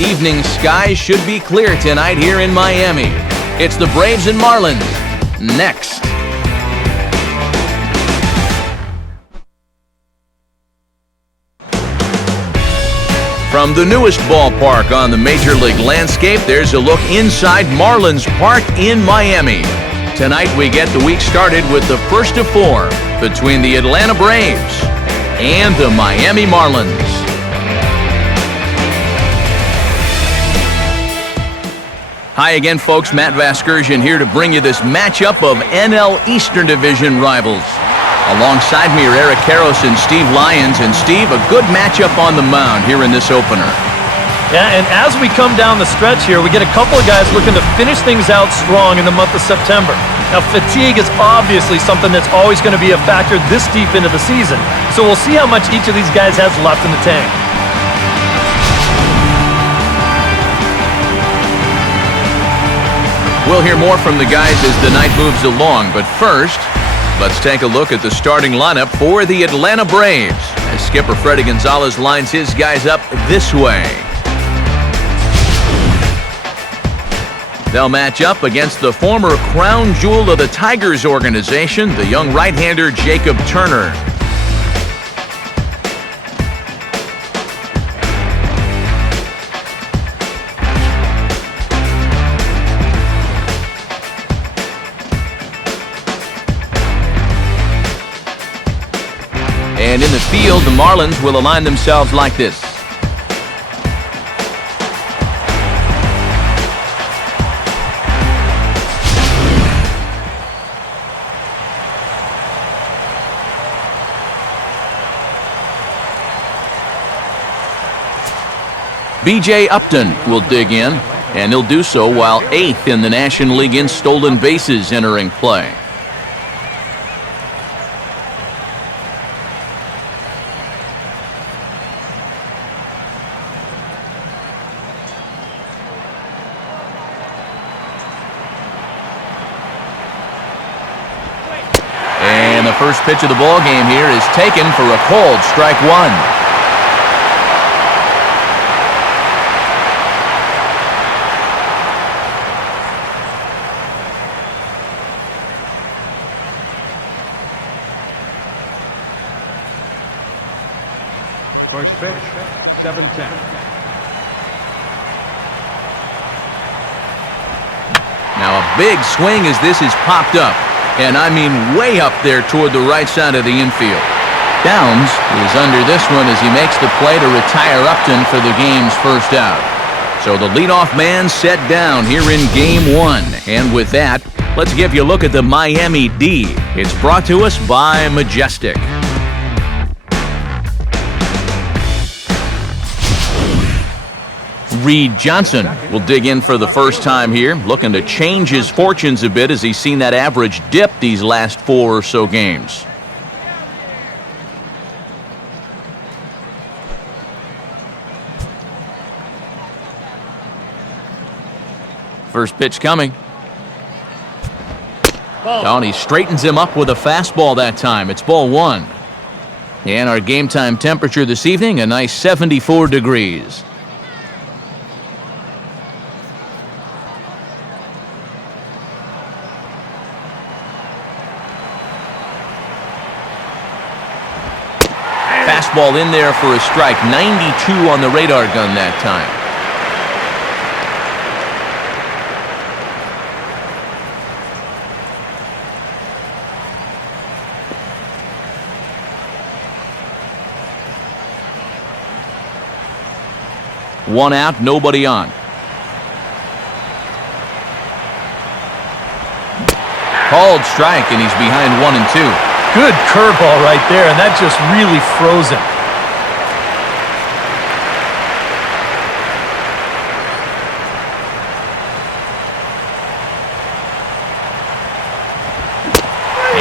Evening skies should be clear tonight here in Miami. It's the Braves and Marlins. Next. From the newest ballpark on the Major League landscape, there's a look inside Marlins Park in Miami. Tonight we get the week started with the first of four between the Atlanta Braves and the Miami Marlins. Hi again, folks. Matt Vasgersian here to bring you this matchup of NL Eastern Division rivals. Alongside me are Eric Karros and Steve Lyons. And Steve, a good matchup on the mound here in this opener. Yeah, and as we come down the stretch here, we get a couple of guys looking to finish things out strong in the month of September. Now, fatigue is obviously something that's always going to be a factor this deep into the season. So we'll see how much each of these guys has left in the tank. We'll hear more from the guys as the night moves along, but first, let's take a look at the starting lineup for the Atlanta Braves as skipper Freddie Gonzalez lines his guys up this way. They'll match up against the former crown jewel of the Tigers organization, the young right-hander Jacob Turner. And in the field, the Marlins will align themselves like this. B.J. Upton will dig in, and he'll do so while 8th in the National League in stolen bases entering play. And the first pitch of the ball game here is taken for a called strike one. First pitch, 7-10. Now a big swing as this is popped up. And I mean way up there toward the right side of the infield. Downs is under this one as he makes the play to retire Upton for the game's first out. So the leadoff man set down here in Game 1. And with that, let's give you a look at the Miami D. It's brought to us by Majestic. Reed Johnson will dig in for the first time here, looking to change his fortunes a bit as he's seen that average dip these last 4 or so games. First pitch coming. Oh, and he straightens him up with a fastball that time. It's ball 1. And our game time temperature this evening, a nice 74 degrees. Fastball in there for a strike. 92 on the radar gun that time. One out, nobody on. Called strike, and he's behind 1 and 2. Good curveball right there, and that just really froze him.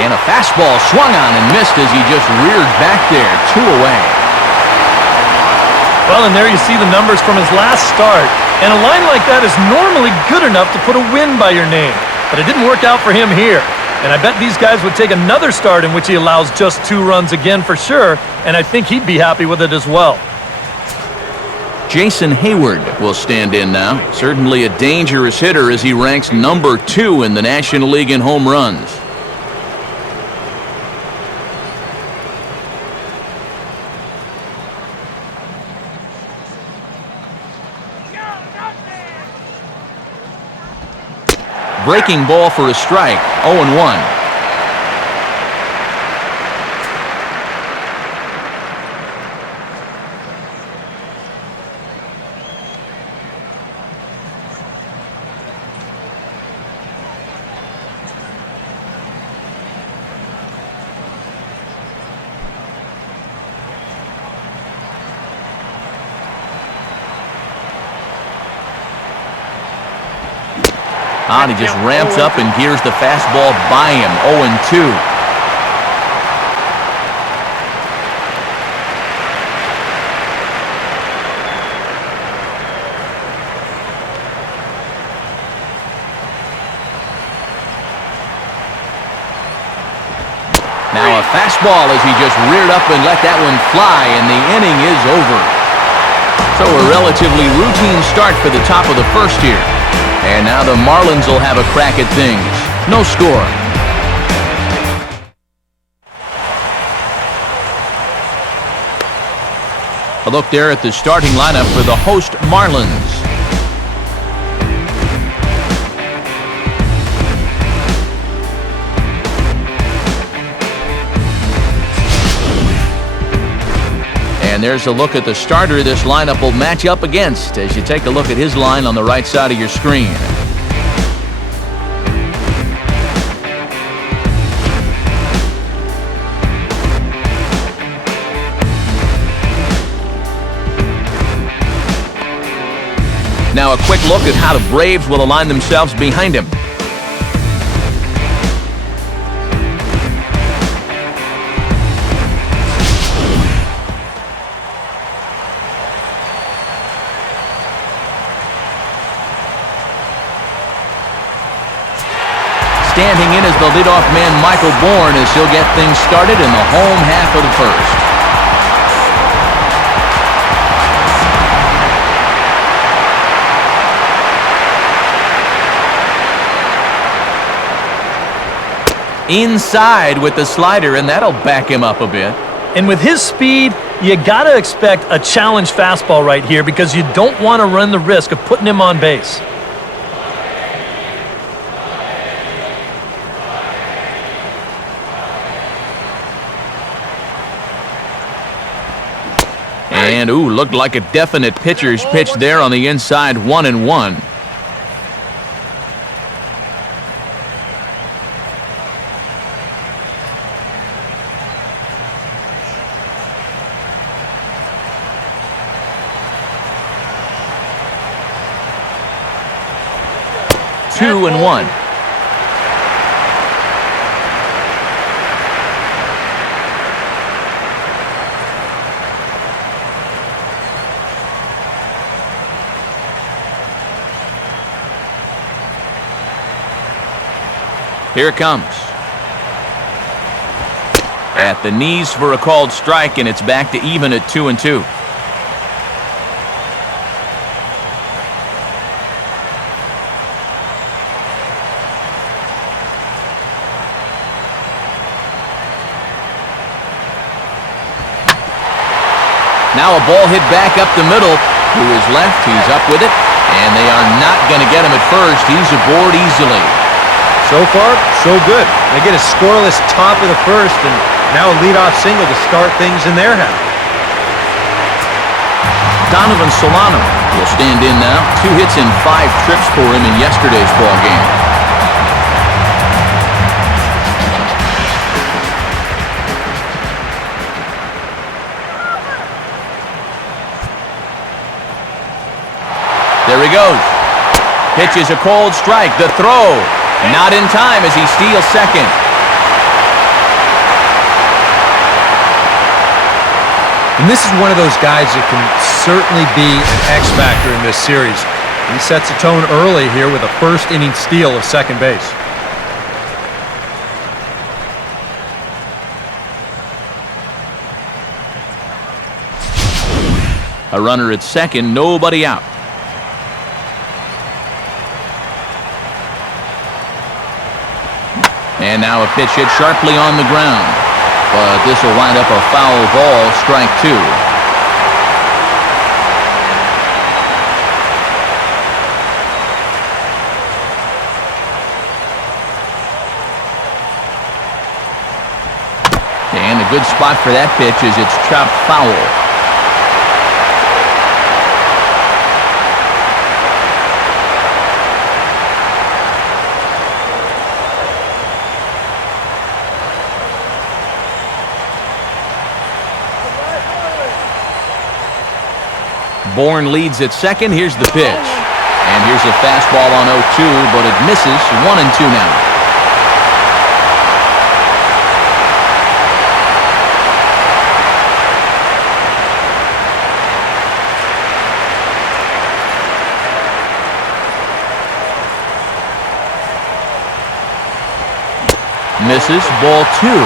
And a fastball swung on and missed as he just reared back there, 2 away. Well, and there you see the numbers from his last start. And a line like that is normally good enough to put a win by your name. But it didn't work out for him here. And I bet these guys would take another start in which he allows just 2 runs again for sure, and I think he'd be happy with it as well. Jason Hayward will stand in now. Certainly a dangerous hitter as he ranks number 2 in the National League in home runs. Breaking ball for a strike, 0-1. And he just ramps up and gears the fastball by him, 0-2. Now a fastball as he just reared up and let that one fly, and the inning is over. So a relatively routine start for the top of the first here. And now the Marlins will have a crack at things. No score. A look there at the starting lineup for the host Marlins. And there's a look at the starter this lineup will match up against as you take a look at his line on the right side of your screen. Now a quick look at how the Braves will align themselves behind him. Standing in as the leadoff man, Michael BOURN, as he'll get things started in the home half of the first. Inside with the slider, and that'll back him up a bit. And with his speed, you got to expect a challenge fastball right here because you don't want to run the risk of putting him on base. And, ooh, looked like a definite pitcher's pitch there on the inside, 1-1. Two and one. Here it comes. At the knees for a called strike, and it's back to even at 2-2. Now a ball hit back up the middle. To his left, he's up with it, and they are not going to get him at first. He's aboard easily. So far, so good. They get a scoreless top of the first, and now a leadoff single to start things in their half. Solano will stand in now. 2 hits and 5 trips for him in yesterday's ball game. There he goes. Pitch is a cold strike. The throw. Not in time as he steals second. And this is one of those guys that can certainly be an X factor in this series. He sets a tone early here with a first-inning steal of second base. A runner at second, nobody out. And now a pitch hit sharply on the ground. But this will wind up a foul ball, strike two. And a good spot for that pitch as it's chopped foul. BOURN leads at second. Here's the pitch. And here's a fastball on 0-2, but it misses. 1-2 now. Misses. Ball two.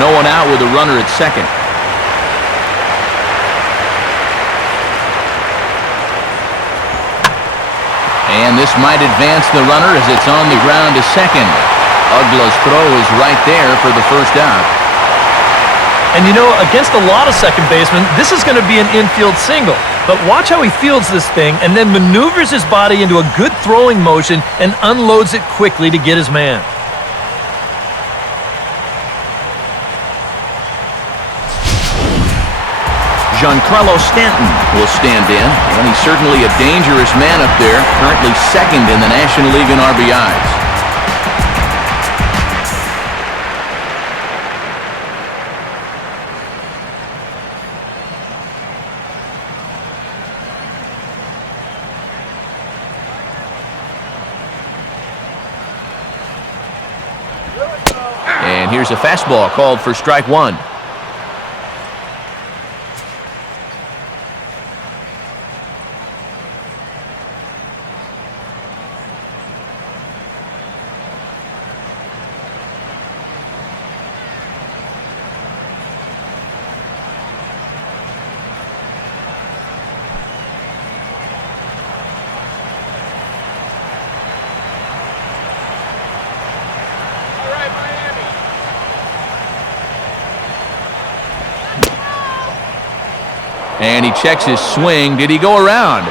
No one out with a runner at second. And this might advance the runner as it's on the ground to second. Ugla's throw is right there for the first out. And you know, against a lot of second basemen, this is going to be an infield single. But watch how he fields this thing and then maneuvers his body into a good throwing motion and unloads it quickly to get his man. Giancarlo Stanton will stand in, and he's certainly a dangerous man up there, currently second in the National League in RBIs. And here's a fastball called for strike one. And he checks his swing. Did he go around?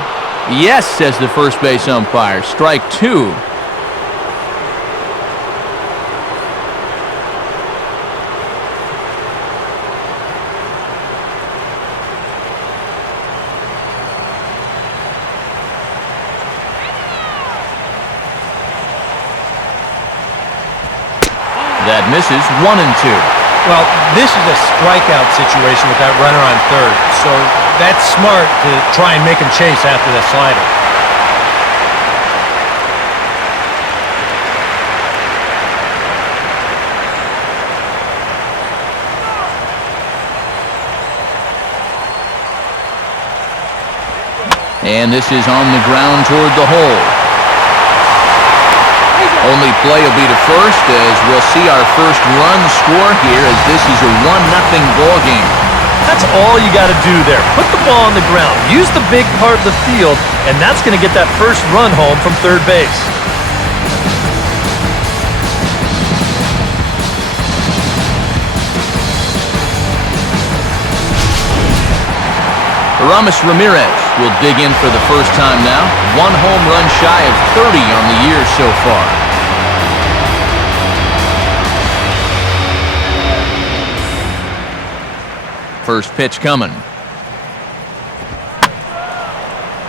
Yes, says the first base umpire. Strike two. That misses. 1-2. Well, this is a strikeout situation with that runner on third, so that's smart to try and make him chase after the slider. And this is on the ground toward the hole. Only play will be to first as we'll see our first run score here as this is a 1-0 ball game. That's all you got to do there. Put the ball on the ground. Use the big part of the field, and that's going to get that first run home from third base. Ramirez will dig in for the first time now. 1 home run shy of 30 on the year so far. First pitch coming.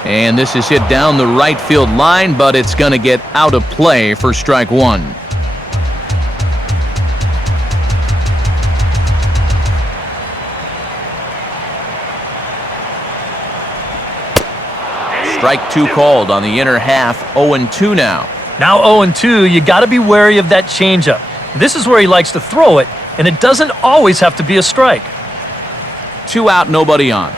And this is hit down the right field line, but it's going to get out of play for strike one. Strike two called on the inner half. 0-2 now. Now 0-2, you got to be wary of that changeup. This is where he likes to throw it, and it doesn't always have to be a strike. 2 out, nobody on.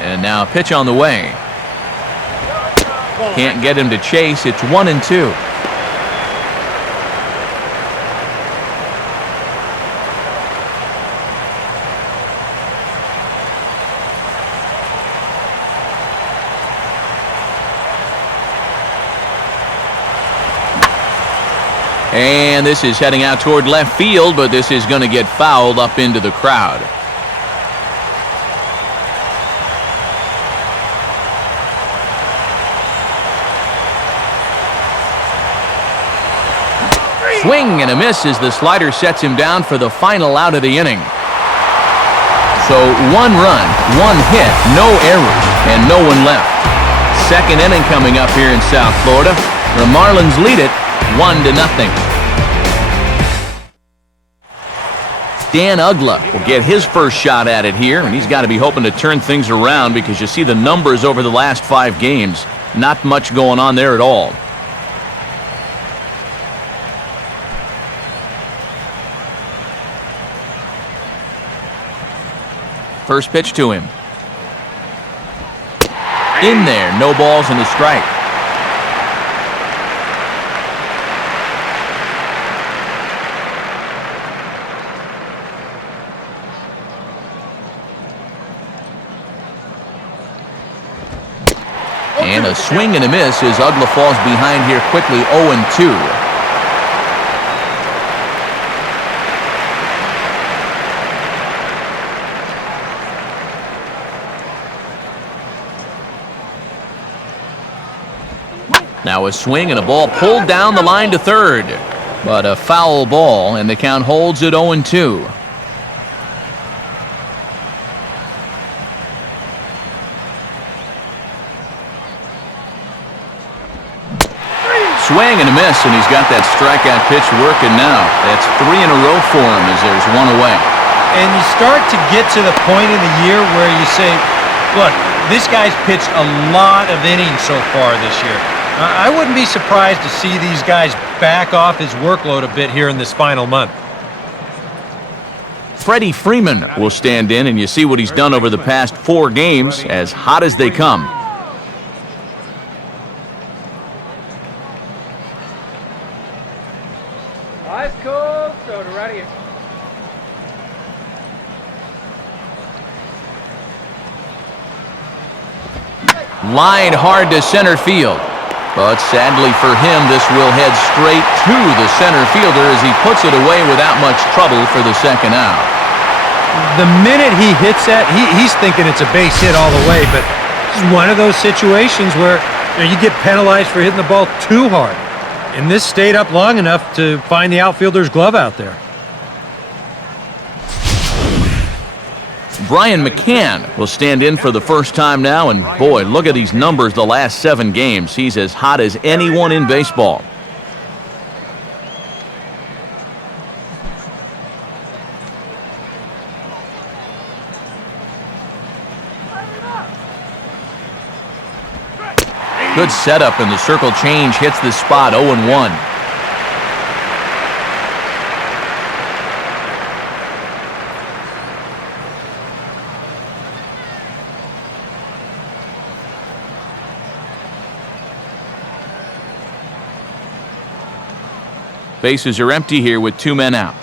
And now a pitch on the way. Can't get him to chase. It's 1-2. And this is heading out toward left field, but this is going to get fouled up into the crowd. Swing and a miss as the slider sets him down for the final out of the inning. So 1 run, 1 hit, no errors, and no one left. Second inning coming up here in South Florida. The Marlins lead it 1-0. Dan Uggla will get his first shot at it here, and he's got to be hoping to turn things around because you see the numbers over the last 5 games. Not much going on there at all. First pitch to him. In there, no balls and a strike. And a swing and a miss as Uggla falls behind here quickly, 0-2. Now a swing and a ball pulled down the line to third. But a foul ball, and the count holds at 0-2. Swing and a miss, and he's got that strikeout pitch working now. That's 3 in a row for him as there's 1 away. And you start to get to the point in the year where you say, look, this guy's pitched a lot of innings so far this year. I wouldn't be surprised to see these guys back off his workload a bit here in this final month. Freddie Freeman will stand in, and you see what he's done over the past 4 games, as hot as they come. Ice cold soda right here. Line hard to center field. But sadly for him, this will head straight to the center fielder as he puts it away without much trouble for the second out. The minute he hits that, he's thinking it's a base hit all the way, but it's one of those situations where you get penalized for hitting the ball too hard. And this stayed up long enough to find the outfielder's glove out there. Brian McCann will stand in for the first time now, and boy, look at these numbers the last 7 games. He's as hot as anyone in baseball. Good setup, and the circle change hits the spot, 0-1. Bases are empty here with 2 men out.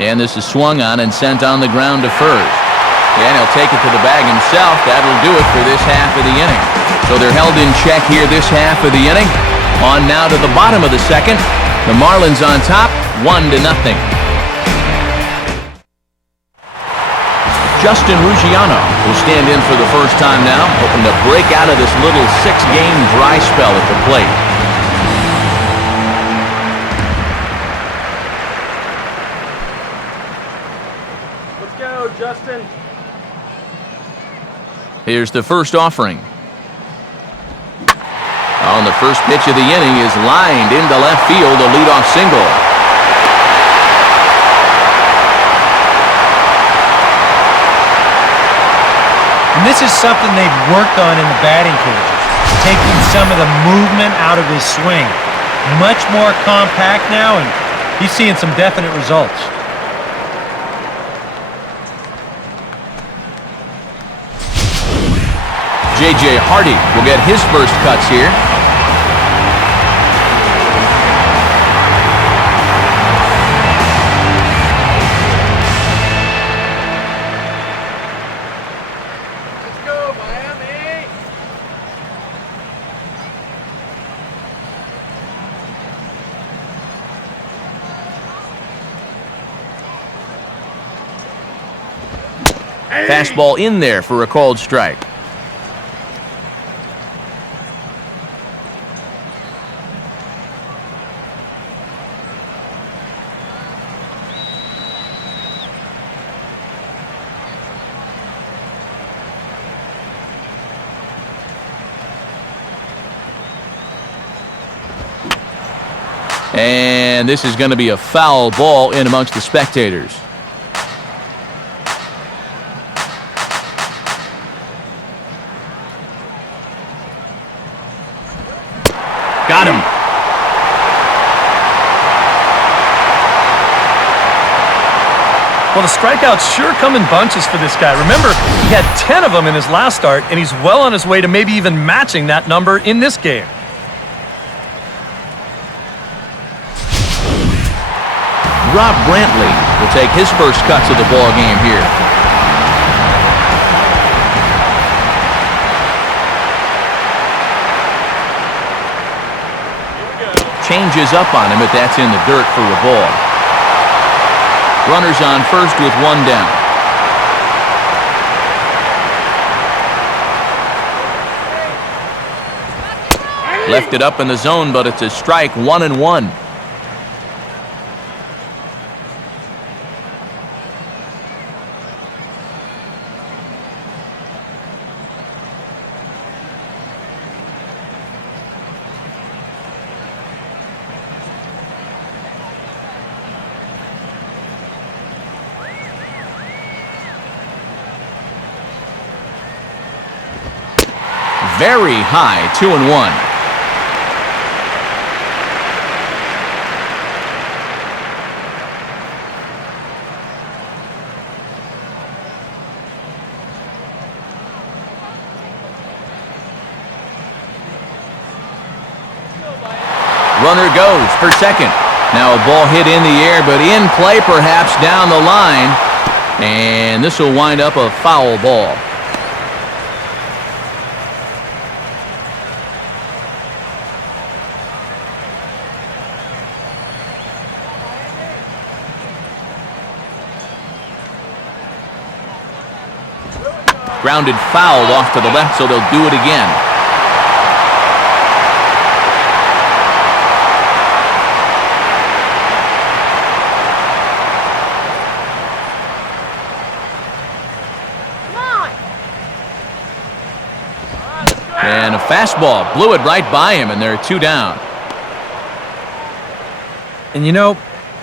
And this is swung on and sent on the ground to first. And he'll take it to the bag himself. That'll do it for this half of the inning. So they're held in check here this half of the inning. On now to the bottom of the second. The Marlins on top, 1-0. Justin Ruggiano will stand in for the first time now, hoping to break out of this little 6-game dry spell at the plate. Let's go, Justin. Here's the first offering. On the first pitch of the inning is lined into left field, a leadoff single. And this is something they've worked on in the batting cages, taking some of the movement out of his swing. Much more compact now, and he's seeing some definite results. J.J. Hardy will get his first cuts here. Let's go, Miami! Fastball in there for a called strike. And this is going to be a foul ball in amongst the spectators. Got him. Well, the strikeouts sure come in bunches for this guy. Remember, he had 10 of them in his last start, and he's well on his way to maybe even matching that number in this game. Rob Brantlly will take his first cuts of the ball game here. Changes up on him, but that's in the dirt for a ball. Runners on first with one down. Left it up in the zone, but it's a strike, 1-1. Very high, 2-1. Runner goes for second. Now a ball hit in the air, but in play perhaps down the line. And this will wind up a foul ball. Grounded foul off to the left, so they'll do it again. And a fastball blew it right by him, and they're two down. And you know,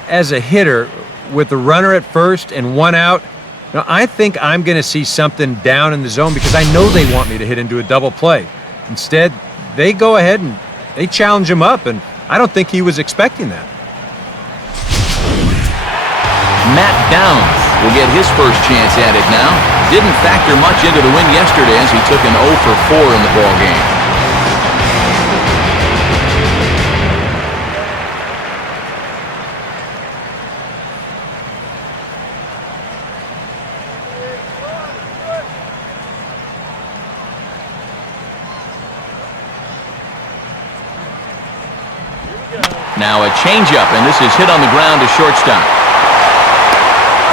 as a hitter, with the runner at first and one out, now, I think I'm going to see something down in the zone because I know they want me to hit into a double play. Instead, they go ahead and they challenge him up, and I don't think he was expecting that. Matt Downs will get his first chance at it now. Didn't factor much into the win yesterday as he took an 0 for 4 in the ball game. Now a changeup, and this is hit on the ground to shortstop.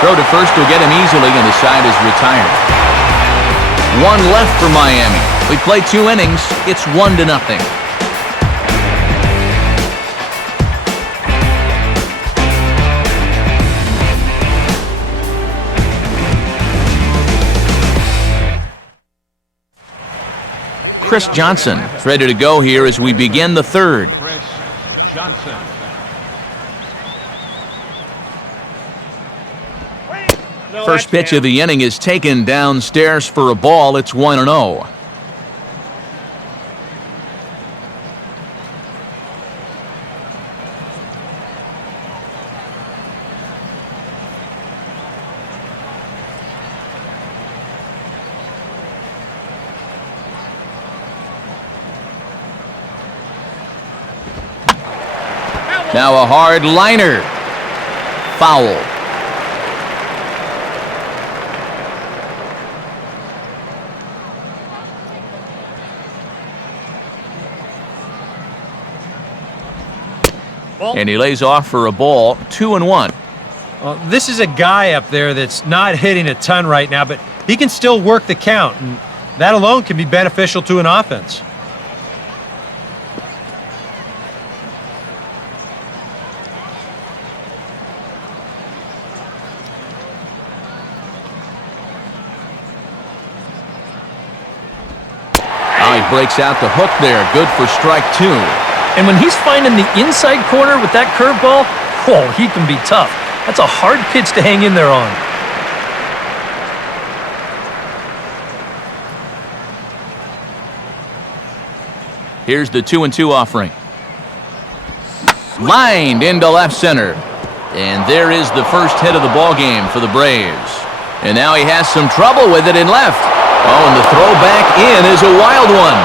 Throw to first will get him easily, and the side is retired. One left for Miami. We played 2 innings. It's 1-0. Chris Johnson is ready to go here as we begin the third. Chris Johnson. First pitch of the inning is taken downstairs for a ball. It's 1-0. Now a hard liner. Foul. And he lays off for a ball, 2-1. Well, this is a guy up there that's not hitting a ton right now, but he can still work the count, and that alone can be beneficial to an offense. Oh, he breaks out the hook there. Good for strike 2. And when he's finding the inside corner with that curveball, whoa, he can be tough. That's a hard pitch to hang in there on. Here's the 2-2 offering. Lined into left center. And there is the first hit of the ball game for the Braves. And now he has some trouble with it in left. Oh, and the throw back in is a wild one.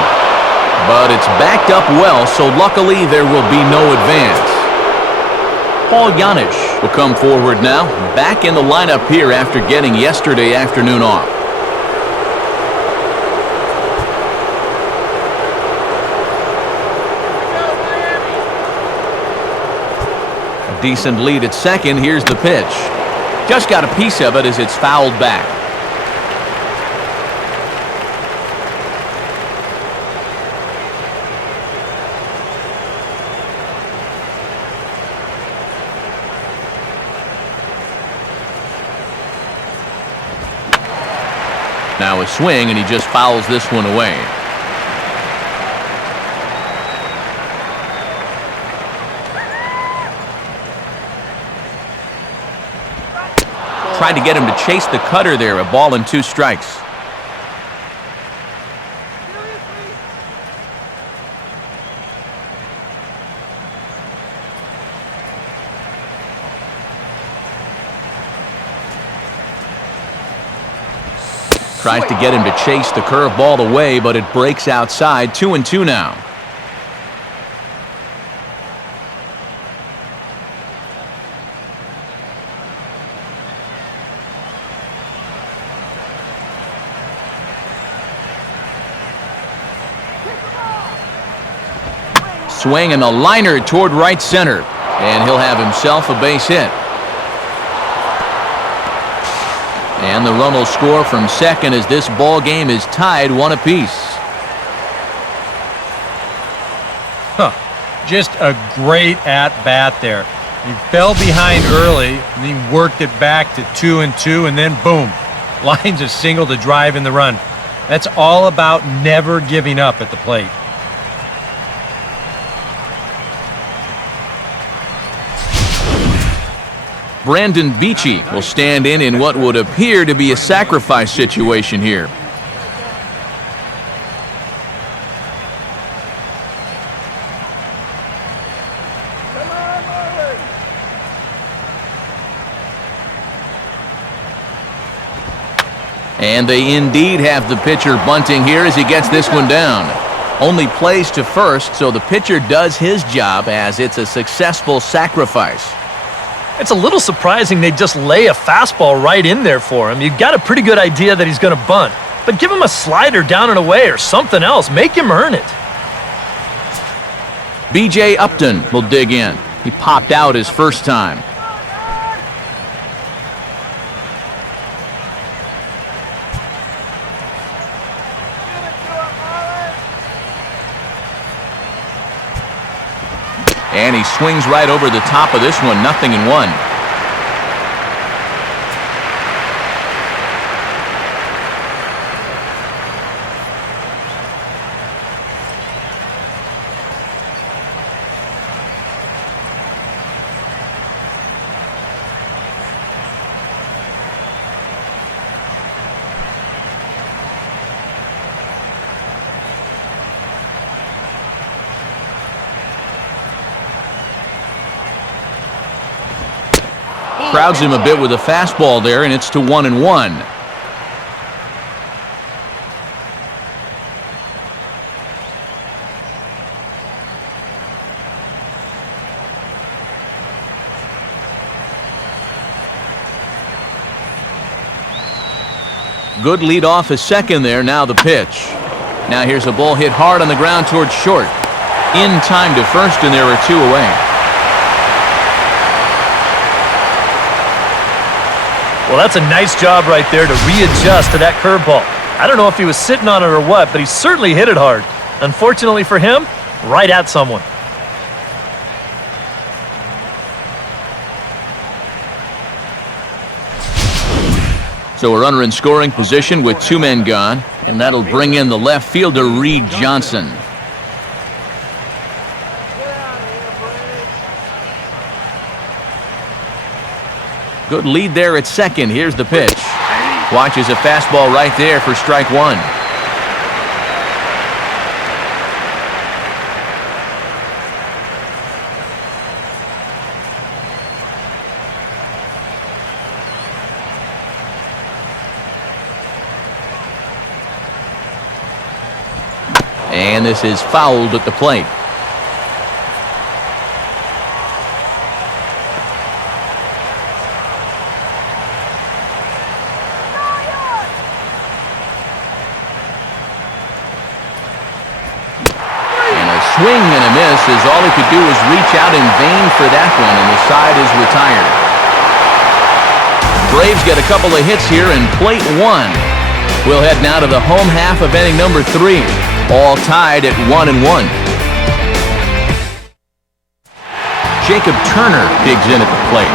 But it's backed up well, so luckily there will be no advance. JANISH will come forward now, back in the lineup here after getting yesterday afternoon off. A decent lead at second. Here's the pitch. Just got a piece of it as it's fouled back. Now a swing, and he just fouls this one away. Tried to get him to chase the cutter there. A ball and 2 strikes. Tries to get him to chase the curveball away, but it breaks outside. 2-2 now. Swing and a liner toward right center, and he'll have himself a base hit. And the run will score from second as this ball game is tied 1 apiece. Just a great at-bat there. He fell behind early, and he worked it back to 2-2, and then boom, lines a single to drive in the run. That's all about never giving up at the plate. BEACHY will stand in what would appear to be a sacrifice situation here. Come on, Marlins! And they indeed have the pitcher bunting here as he gets this one down. Only plays to first, so the pitcher does his job as it's a successful sacrifice. It's a little surprising they just lay a fastball right in there for him. You've got a pretty good idea that he's going to bunt, but give him a slider down and away or something else. Make him earn it. B.J. Upton will dig in. He popped out his first time. And he swings right over the top of this one, 0-1. Crowds him a bit with a fastball there, and it's to 1-1. Good lead off his second there. Now the pitch. Now here's a ball hit hard on the ground towards short. In time to first, and there are 2 away. Well, that's a nice job right there to readjust to that curveball. I don't know if he was sitting on it or what, but he certainly hit it hard. Unfortunately for him, right at someone. So a runner in scoring position with 2 men gone, and that'll bring in the left fielder, Reed Johnson. Good lead there at second. Here's the pitch. Watches a fastball right there for strike 1. And this is fouled at the plate. Swing and a miss, as all he could do was reach out in vain for that one, and the side is retired. Braves get a couple of hits here in plate 1. We'll head now to the home half of inning number 3, all tied at 1-1. Jacob Turner digs in at the plate.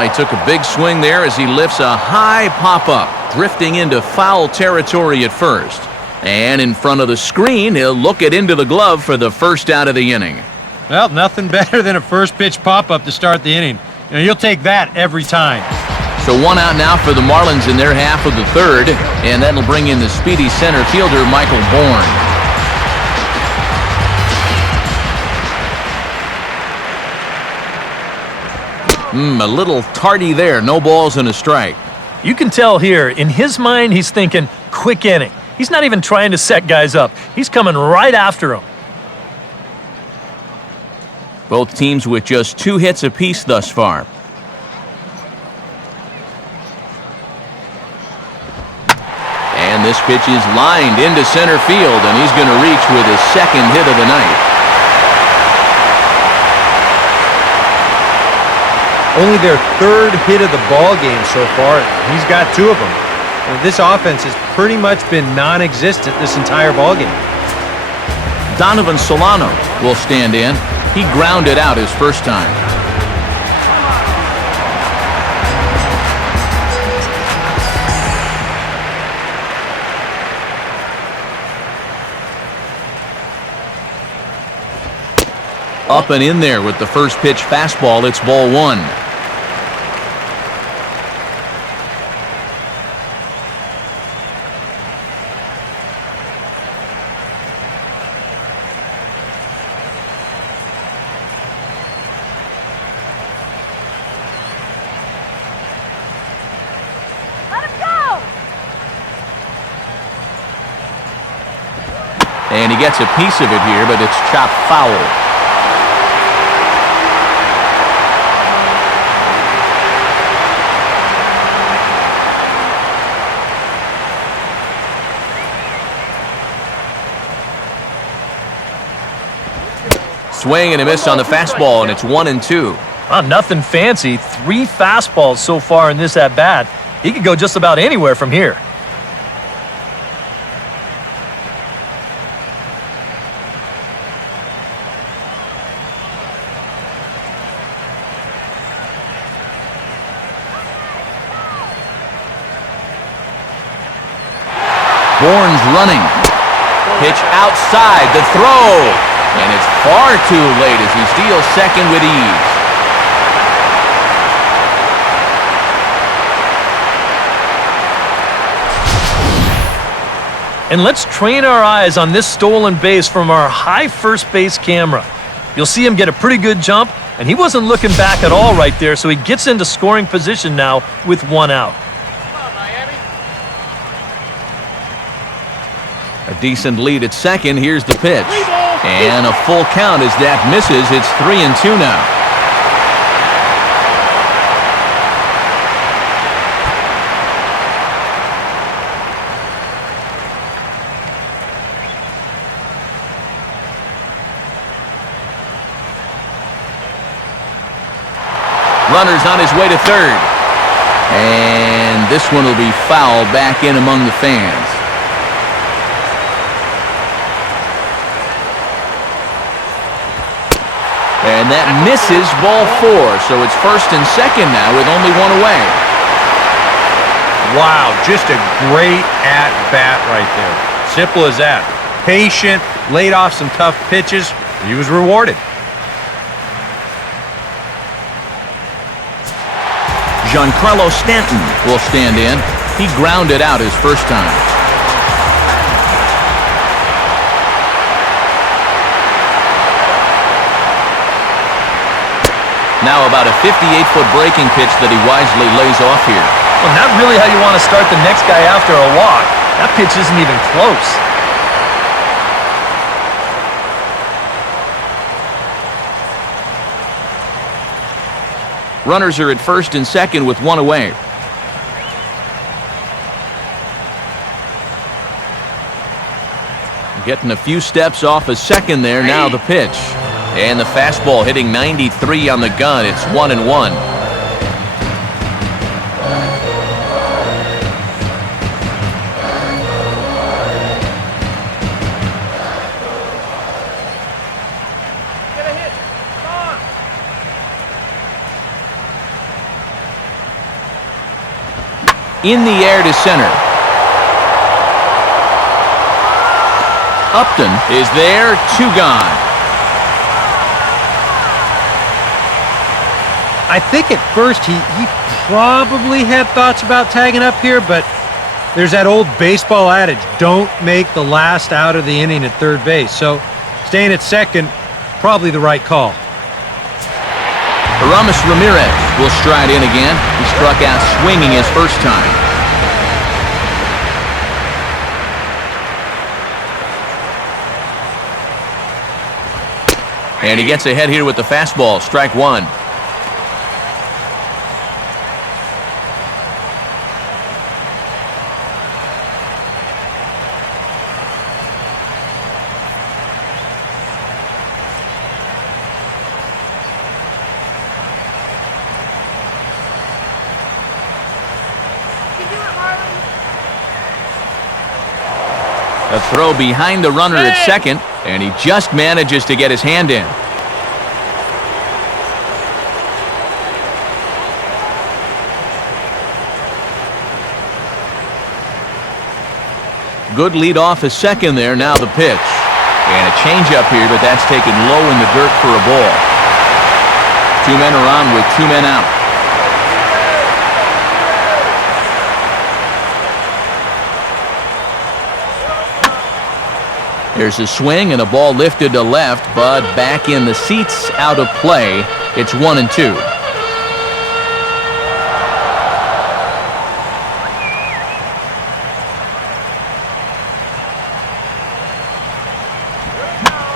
He took a big swing there as he lifts a high pop-up, drifting into foul territory at first. And in front of the screen, he'll look it into the glove for the first out of the inning. Well, nothing better than a first pitch pop-up to start the inning. You'll take that every time. So 1 out now for the Marlins in their half of the 3rd, and that'll bring in the speedy center fielder, Michael BOURN. A little tardy there. No balls and a strike. You can tell here, in his mind, he's thinking, quick inning. He's not even trying to set guys up. He's coming right after them. Both teams with just 2 hits apiece thus far. And this pitch is lined into center field, and he's going to reach with his 2nd hit of the night. Only their 3rd hit of the ball game so far. He's got 2 of them. This offense has pretty much been non-existent this entire ball game. Donovan Solano will stand in. He grounded out his first time. Up and in there with the first pitch fastball. It's ball 1. Let him go! And he gets a piece of it here, but it's chopped foul. Swing and a miss on the fastball, and it's 1-2. Nothing fancy. 3 fastballs so far in this at-bat. He could go just about anywhere from here. Bourne's running. Pitch outside, the throw. And it's far too late as he steals second with ease. And let's train our eyes on this stolen base from our high first base camera. You'll see him get a pretty good jump, And he wasn't looking back at all right there, so he gets into scoring position now with 1 out. A decent lead at second. Here's the pitch. And a full count as that misses. It's 3-2 now. Runner's on his way to third. And this one will be fouled back in among the fans. And that misses, ball 4. So it's first and second now with only 1 away. Wow, just a great at-bat right there. Simple as that. Patient, laid off some tough pitches. He was rewarded. Giancarlo Stanton will stand in. He grounded out his first time. Now about a 58-foot breaking pitch that he wisely lays off here. Well, not really how you want to start the next guy after a walk. That pitch isn't even close. Runners are at first and second with 1 away. Getting a few steps off a second there. Now the pitch. And the fastball hitting 93 on the gun. It's 1-1. In the air to center. Upton is there, 2 gone. I think at first he probably had thoughts about tagging up here, but there's that old baseball adage, don't make the last out of the inning at third base. So staying at second, probably the right call. Ramirez will stride in again. He struck out swinging his first time. And he gets ahead here with the fastball, strike 1. A throw behind the runner at second, and he just manages to get his hand in. Good lead off a second there. Now the pitch. And a changeup here, but that's taken low in the dirt for a ball. 2 men are on with 2 men out. There's a swing and a ball lifted to left, but back in the seats, out of play. It's 1-2.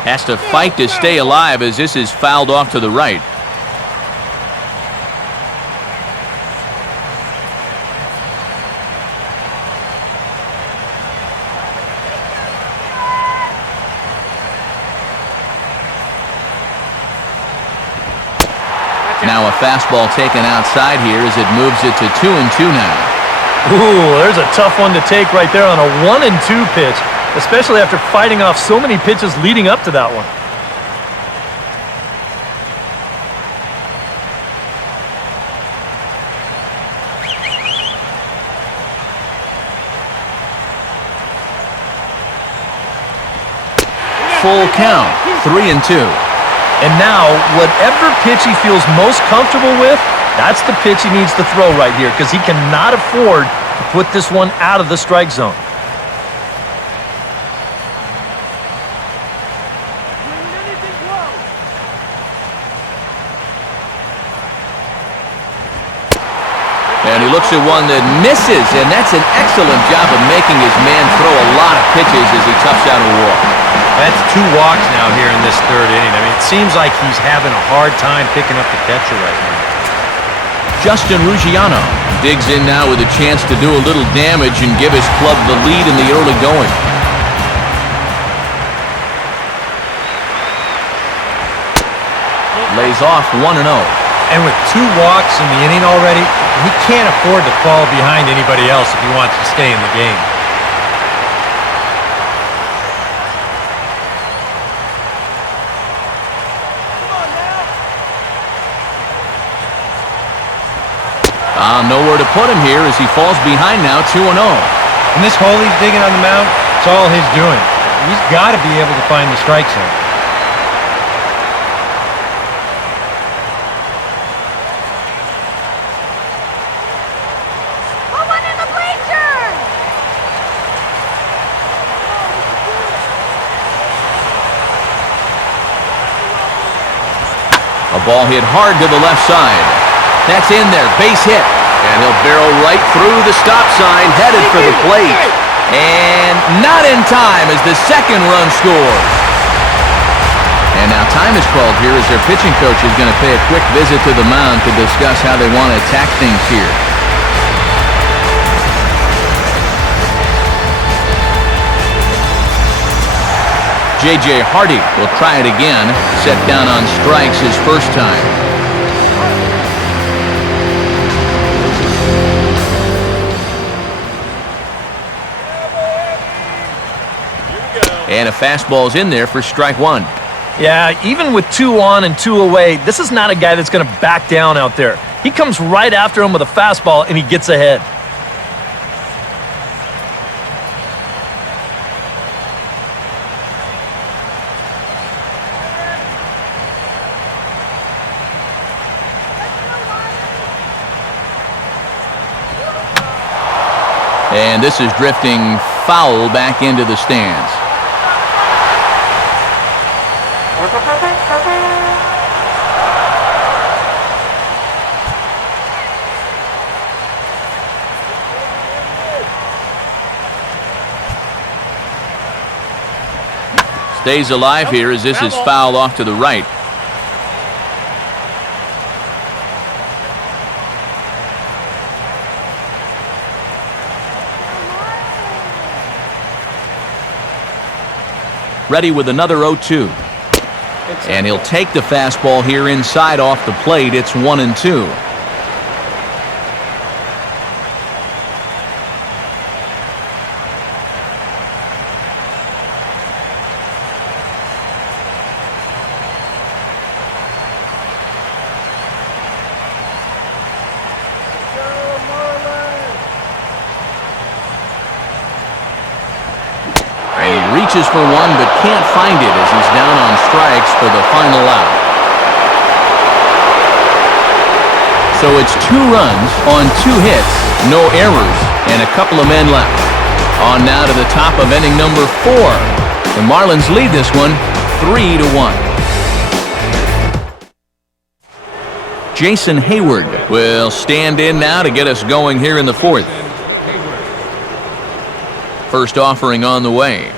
Has to fight to stay alive as this is fouled off to the right. Now a fastball taken outside here as it moves it to 2-2 now. Ooh, there's a tough one to take right there on a 1-2 pitch, especially after fighting off so many pitches leading up to that one. Full count, 3-2. And now, whatever pitch he feels most comfortable with, that's the pitch he needs to throw right here, because he cannot afford to put this one out of the strike zone. looks at one that misses, and that's an excellent job of making his man throw a lot of pitches as he toughs out a walk. That's 2 walks now here in this 3rd inning. I mean, it seems like he's having a hard time picking up the catcher right now. Justin RUGGIANO digs in now with a chance to do a little damage and give his club the lead in the early going. Lays off 1-0. And with 2 walks in the inning already, he can't afford to fall behind anybody else if he wants to stay in the game. Nowhere to put him here as he falls behind now, 2-0. And this hole he's digging on the mound, it's all his doing. He's got to be able to find the strike zone. Put one in the bleachers! A ball hit hard to the left side. That's in there, base hit. And he'll barrel right through the stop sign, headed for the plate. And not in time as the 2nd run scores. And now time is called here as their pitching coach is going to pay a quick visit to the mound to discuss how they want to attack things here. J.J. Hardy will try it again, set down on strikes his first time. And a fastball's in there for strike 1. Yeah, even with 2 on and 2 away, this is not a guy that's going to back down out there. He comes right after him with a fastball, and he gets ahead. And this is drifting foul back into the stands. Stays alive here as this is foul off to the right. Ready with another 0-2. And he'll take the fastball here inside off the plate. It's 1-2. Reaches for one but can't find it as he's down on strikes for the final out. So it's 2 runs on 2 hits, no errors, and a couple of men left. On now to the top of inning number 4. The Marlins lead this one 3-1. Jason Hayward will stand in now to get us going here in the 4th. First offering on the way.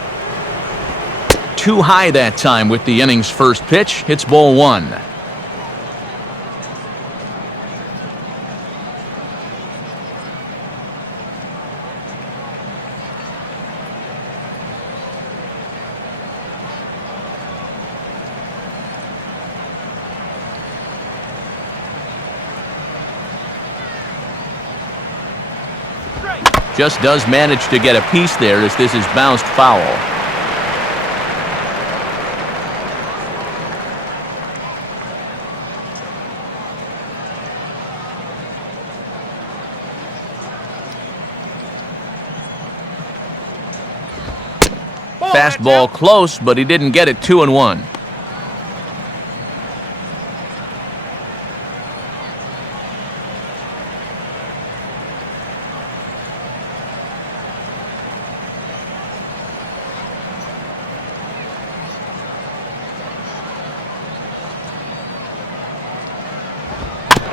Too high that time with the inning's first pitch. Hits ball 1. Just does manage to get a piece there as this is bounced foul. Fastball close, but he didn't get it. 2-1.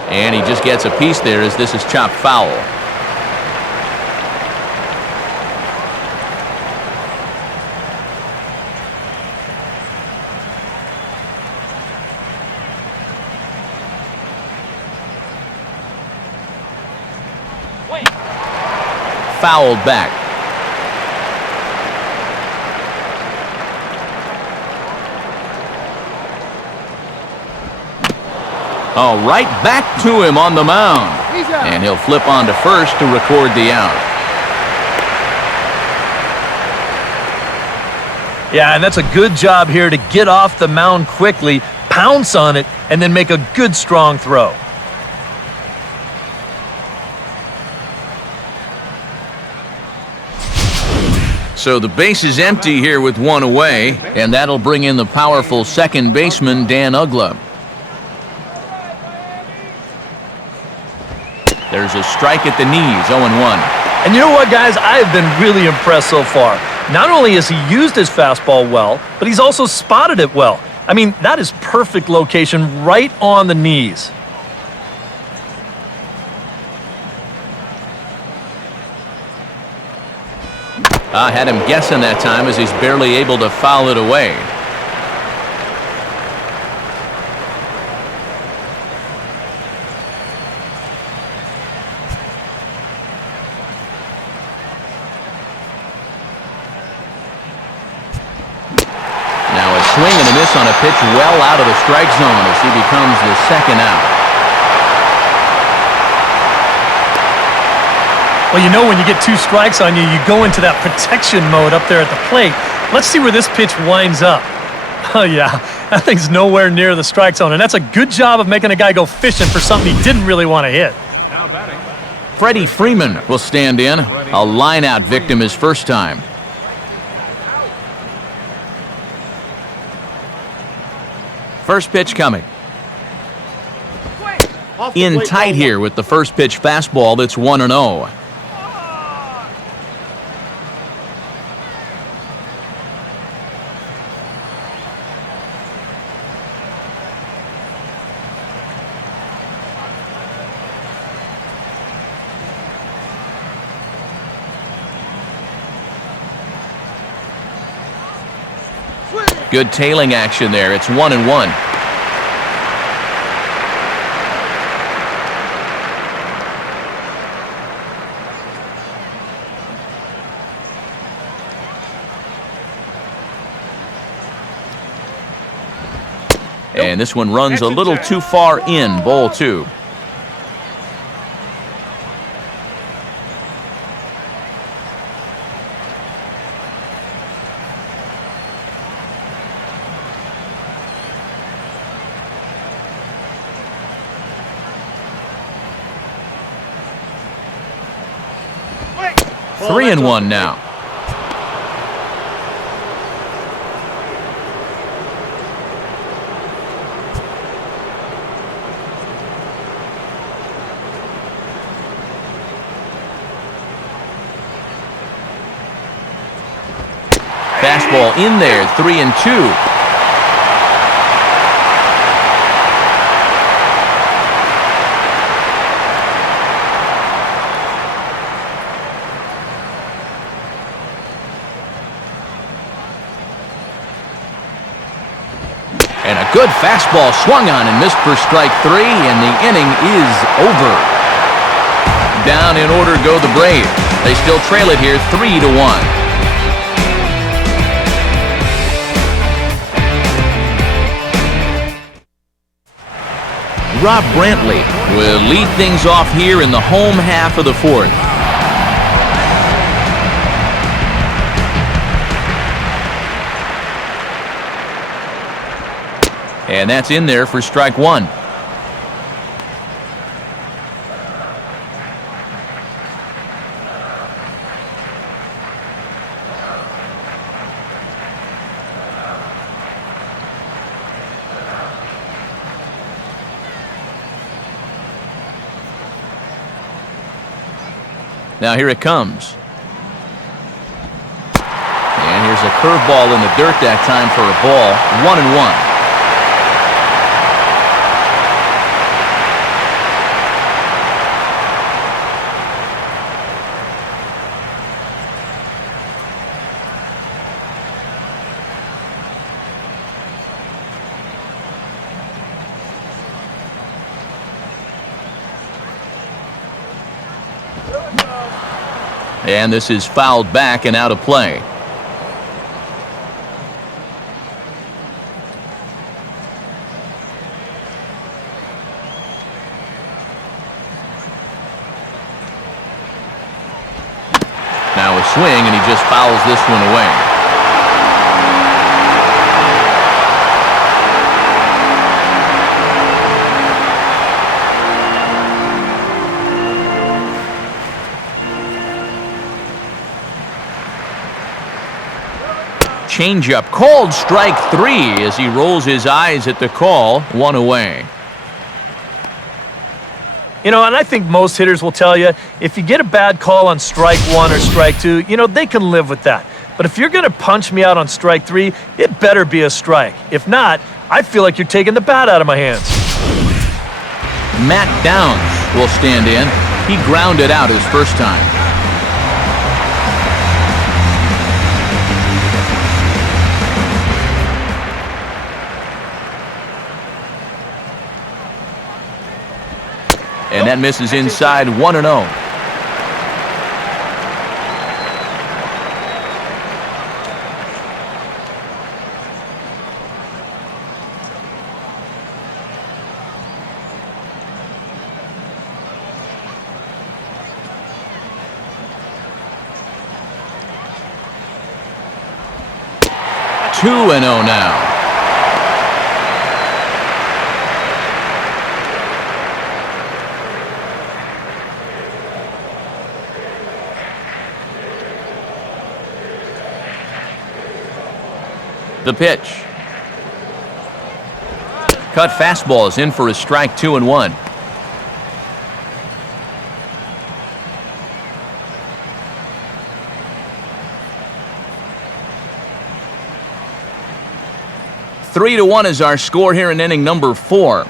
And he just gets a piece there as this is chopped foul. fouled back. Oh, right back to him on the mound. And he'll flip on to first to record the out. Yeah, and that's a good job here to get off the mound quickly, pounce on it, and then make a good, strong throw. So the base is empty here with one away, and that'll bring in the powerful second baseman, Dan Uggla. There's a strike at the knees, 0-1. And you know what, guys? I have been really impressed so far. Not only has he used his fastball well, but he's also spotted it well. I mean, that is perfect location right on the knees. I had him guessing that time as he's barely able to foul it away. Swing and a miss on a pitch well out of the strike zone as he becomes the second out. Well, you know when you get 2 strikes on you, you go into that protection mode up there at the plate. Let's see where this pitch winds up. Oh, yeah, that thing's nowhere near the strike zone, and that's a good job of making a guy go fishing for something he didn't really want to hit. Now batting. Freddie Freeman will stand in. A line-out victim his first time. First pitch coming. In tight here with the first pitch fastball that's 1-0. Good tailing action there. It's 1-1. And this one runs a little too far in, ball 2. Three and one now. Fastball in there, 3-2. And a good fastball swung on and missed for strike 3, and the inning is over. Down in order go the Braves. They still trail it here 3-1. Rob Brantley will lead things off here in the home half of the 4th. And that's in there for strike 1. Now here it comes. And here's a curveball in the dirt that time for a ball. 1-1. And this is fouled back and out of play. Now a swing, and he just fouls this one away. Changeup called strike 3 as he rolls his eyes at the call. 1 away. You know, and I think most hitters will tell you, if you get a bad call on strike 1 or strike 2, you know, they can live with that. But if you're going to punch me out on strike 3, it better be a strike. If not, I feel like you're taking the bat out of my hands. Matt Downs will stand in. He grounded out his first time. And that misses inside. 1-0. Two and 0 now. The pitch. Cut fastball is in for a strike. 2-1. Three to 1 is our score here in inning number 4. Too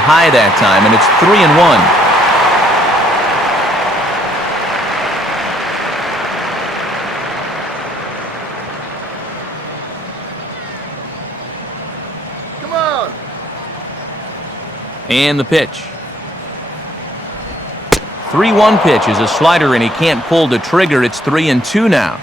high that time, and it's 3-1. And the pitch. 3-1 pitch is a slider, and he can't pull the trigger. It's 3-2 now.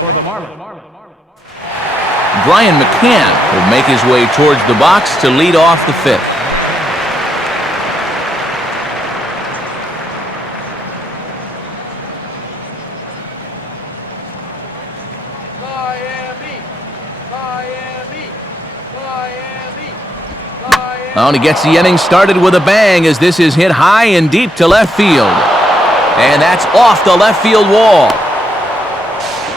for the Marlins. Brian McCann will make his way towards the box to lead off the fifth. Well, and he gets the inning started with a bang as this is hit high and deep to left field. And that's off the left field wall.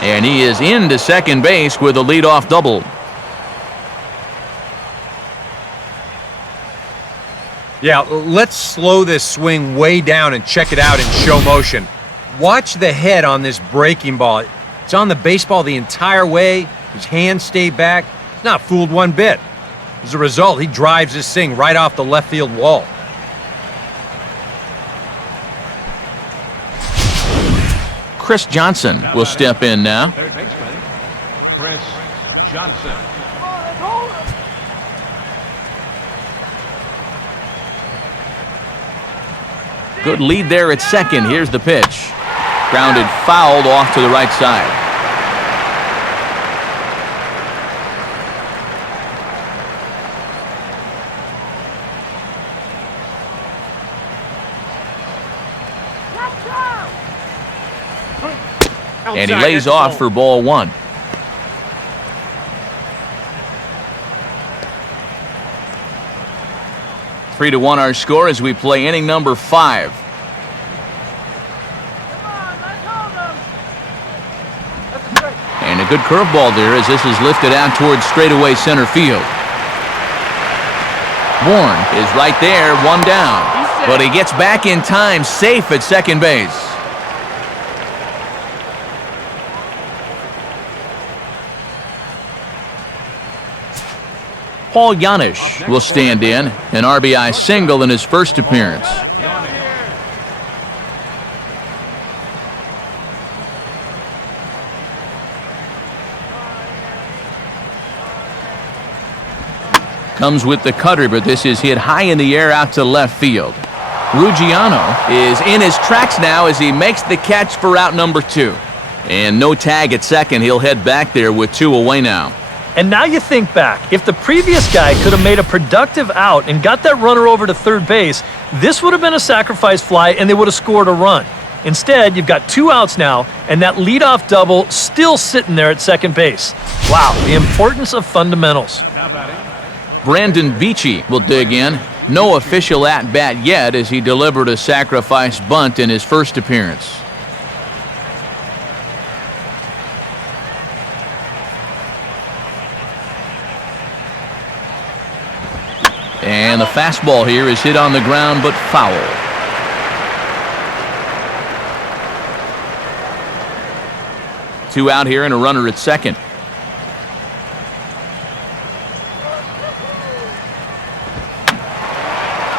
And he is into second base with a leadoff double. Yeah, let's slow this swing way down and check it out in show motion. Watch the head on this breaking ball. It's on the baseball the entire way. His hands stay back. Not fooled one bit. As a result, he drives this thing right off the left field wall. Chris Johnson will step in now. Third baseman, Chris Johnson. Good lead there at second. Here's the pitch. Grounded fouled off to the right side. And he lays off for ball one. Three to one our score as we play inning number 5. And a good curveball there as this is lifted out towards straightaway center field. Bourne is right there, one down. But he gets back in time, safe at second base. Paul JANISH will stand in, an RBI single in his first appearance. Comes with the cutter, but this is hit high in the air out to left field. RUGGIANO is in his tracks now as he makes the catch for out number 2. And no tag at second. He'll head back there with 2 away now. And now you think back, if the previous guy could have made a productive out and got that runner over to third base, this would have been a sacrifice fly and they would have scored a run. Instead, you've got 2 outs now, and that leadoff double still sitting there at second base. Wow, the importance of fundamentals. BEACHY will dig in. No official at-bat yet as he delivered a sacrifice bunt in his first appearance. And the fastball here is hit on the ground but foul. Two out here and a runner at second.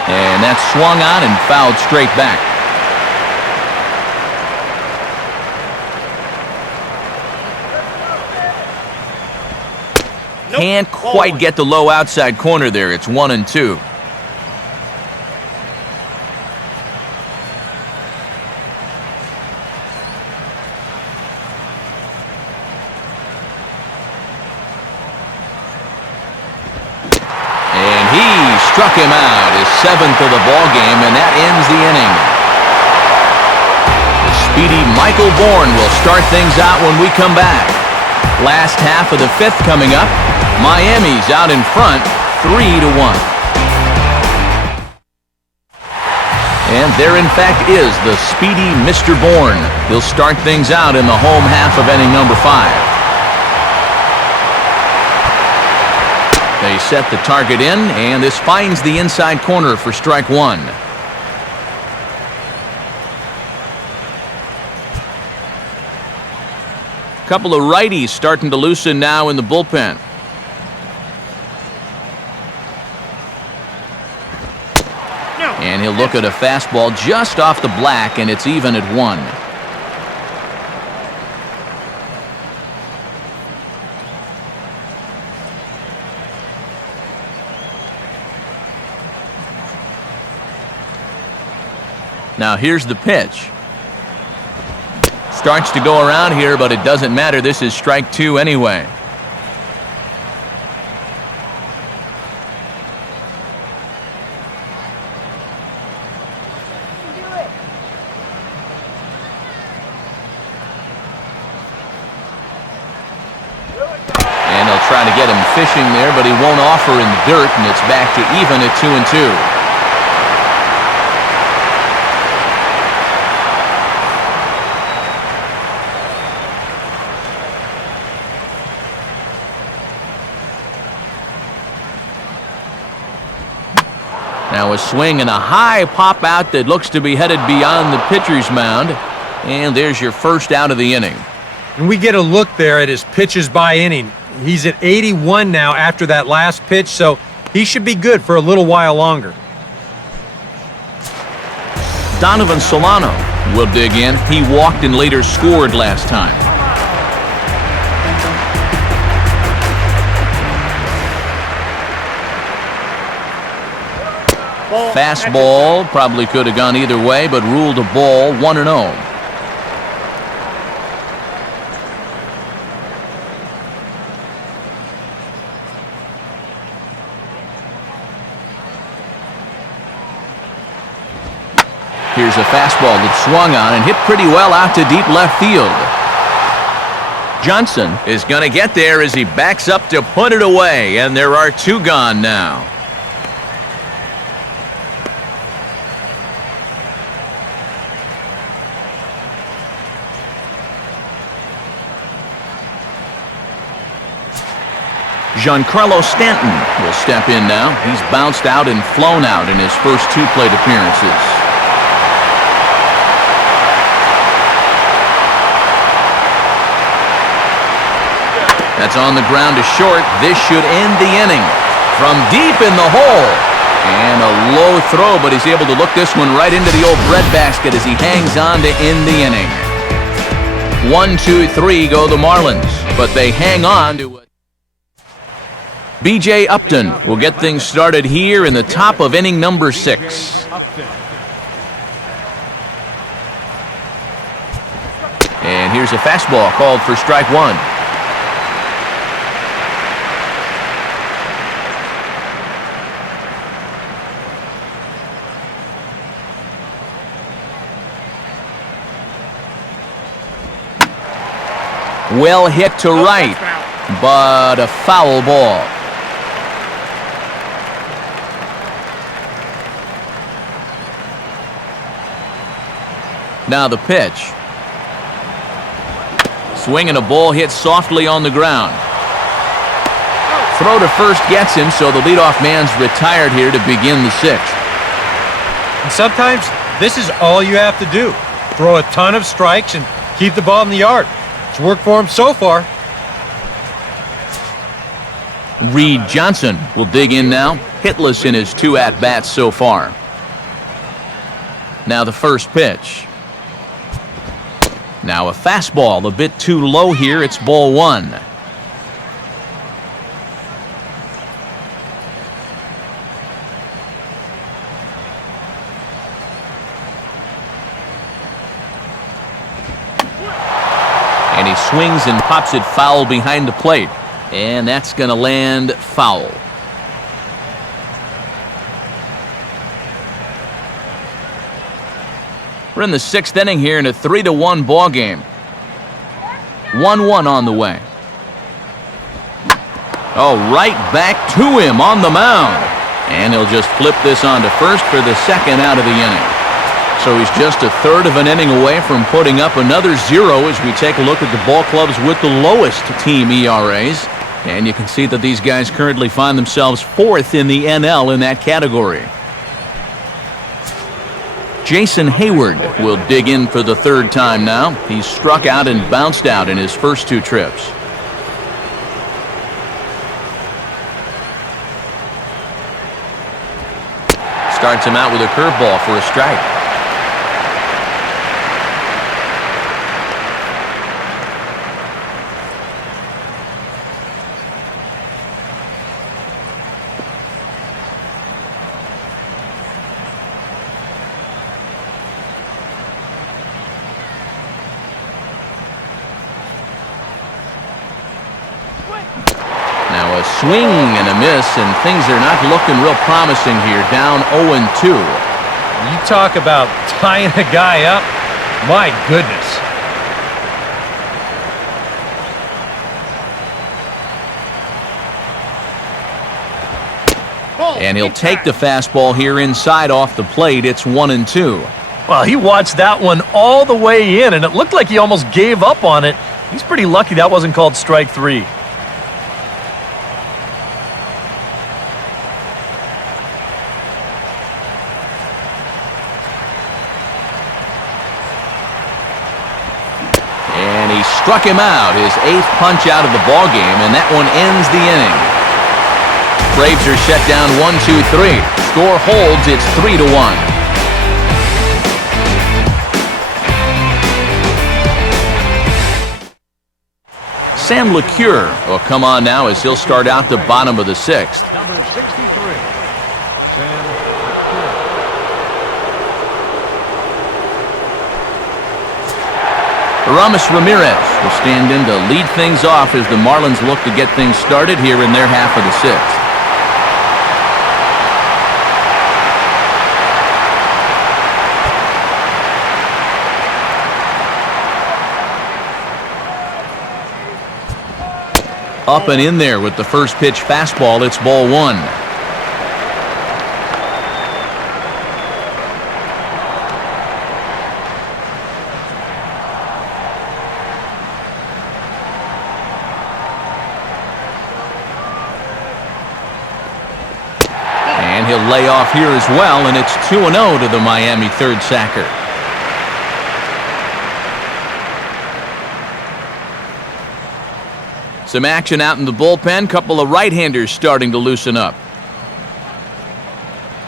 And that's swung on and fouled straight back. Can't quite get the low outside corner there. It's 1-2. And he struck him out, his 7th of the ball game, and that ends the inning. The speedy Michael Bourne will start things out when we come back. Last half of the 5th coming up. Miami's out in front, 3-1. And there, in fact, is the speedy Mr. Bourne. He'll start things out in the home half of inning number 5. They set the target in, and this finds the inside corner for strike 1. Couple of righties starting to loosen now in the bullpen. And he'll look at a fastball just off the black, and it's even at 1. Now here's the pitch. starts to go around here, but it doesn't matter. This is strike 2 anyway. And they'll try to get him fishing there, but he won't offer in the dirt, and it's back to even at 2-2. Now a swing and a high pop out that looks to be headed beyond the pitcher's mound. And there's your first out of the inning. And we get a look there at his pitches by inning. He's at 81 now after that last pitch, so he should be good for a little while longer. Donovan Solano will dig in. He walked and later scored last time. Fastball probably could have gone either way, but ruled a ball, 1-0. Here's a fastball that swung on and hit pretty well out to deep left field. Johnson is going to get there as he backs up to put it away, and there are 2 gone now. Giancarlo Stanton will step in now. He's bounced out and flown out in his first 2 plate appearances. That's on the ground to short. This should end the inning. From deep in the hole. And a low throw, but he's able to look this one right into the old breadbasket as he hangs on to end the inning. 1, 2, 3 go the Marlins, but they hang on to it. B.J. Upton will get things started here in the top of inning number 6. And here's a fastball called for strike 1. Well hit to right, but a foul ball. Now the pitch. Swing and a ball hit softly on the ground. Throw to first gets him, so the leadoff man's retired here to begin the 6th. And sometimes this is all you have to do. Throw a ton of strikes and keep the ball in the yard. It's worked for him so far. Reed Johnson will dig in now, hitless in his 2 at-bats so far. Now the first pitch. Now a fastball, a bit too low here. It's ball 1. And he swings and pops it foul behind the plate. And that's going to land foul. We're in the 6th inning here in a 3-1 ball game. 1-1 on the way. Oh, right back to him on the mound. And he'll just flip this on to first for the 2nd out of the inning. So he's just a 1/3 of an inning away from putting up another 0 as we take a look at the ball clubs with the lowest team ERAs. And you can see that these guys currently find themselves 4th in the NL in that category. Jason Hayward will dig in for the 3rd time now. He's struck out and bounced out in his first 2 trips. Starts him out with a curveball for a strike. swing and a miss, and things are not looking real promising here. Down 0-2. You talk about tying a guy up. My goodness. And he'll take the fastball here inside off the plate. It's 1-2. Well, he watched that one all the way in, and it looked like he almost gave up on it. He's pretty lucky that wasn't called strike 3. And he struck him out, his 8th punch out of the ball game, and that one ends the inning. Braves are shut down 1-2-3. Score holds, it's 3-1. Sam LeCure will come on now as he'll start out the bottom of the 6th. Number 63, Sam Ramirez will stand in to lead things off as the Marlins look to get things started here in their half of the 6th. Up and in there with the first pitch fastball. It's ball 1. And he'll lay off here as well, and it's 2-0 to the Miami third sacker. Some action out in the bullpen. Couple of right-handers starting to loosen up.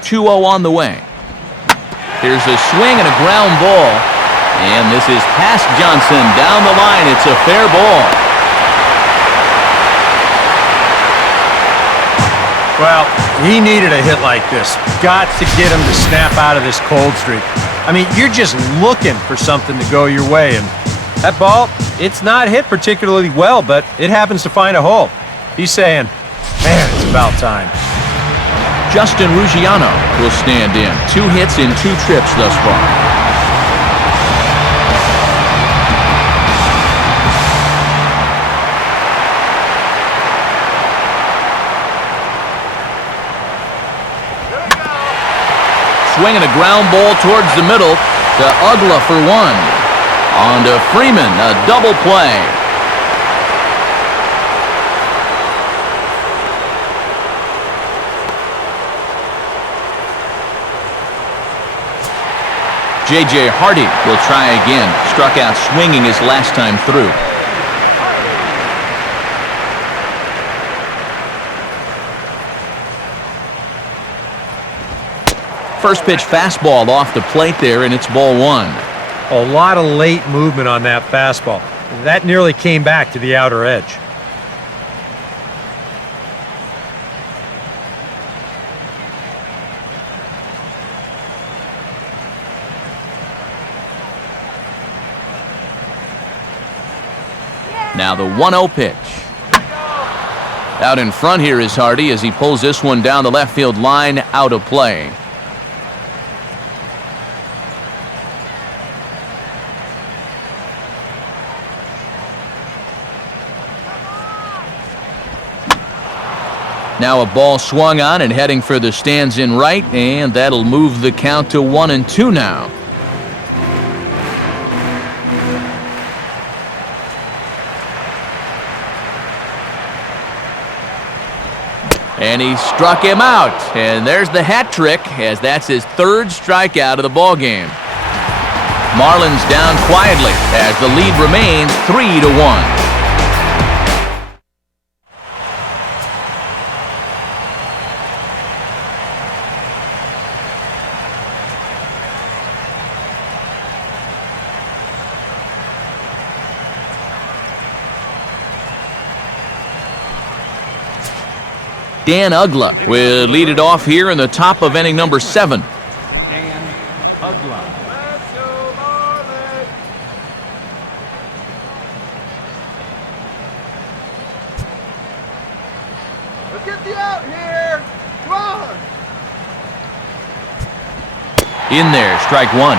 2-0 on the way. Here's a swing and a ground ball. And this is past Johnson down the line. It's a fair ball. Well, he needed a hit like this. Got to get him to snap out of this cold streak. I mean, you're just looking for something to go your way, and that ball, it's not hit particularly well, but it happens to find a hole. He's saying, man, it's about time. Justin RUGGIANO will stand in. 2 hits in 2 trips thus far. Swinging a ground ball towards the middle to Ugla for 1. On to Freeman, a double play. J.J. Hardy will try again. Struck out swinging his last time through. First pitch fastball off the plate there, and it's ball 1. A lot of late movement on that fastball. That nearly came back to the outer edge. Now the 1-0 pitch. Out in front here is Hardy as he pulls this one down the left field line, out of play. Now a ball swung on and heading for the stands in right, and that'll move the count to 1-2 now. And he struck him out, and there's the hat trick, as that's his 3rd strikeout of the ball game. Marlins down quietly as the lead remains 3-1. Dan Ugla will lead it off here in the top of inning number 7. Dan Ugla. get the out here. Come on. In there, strike one.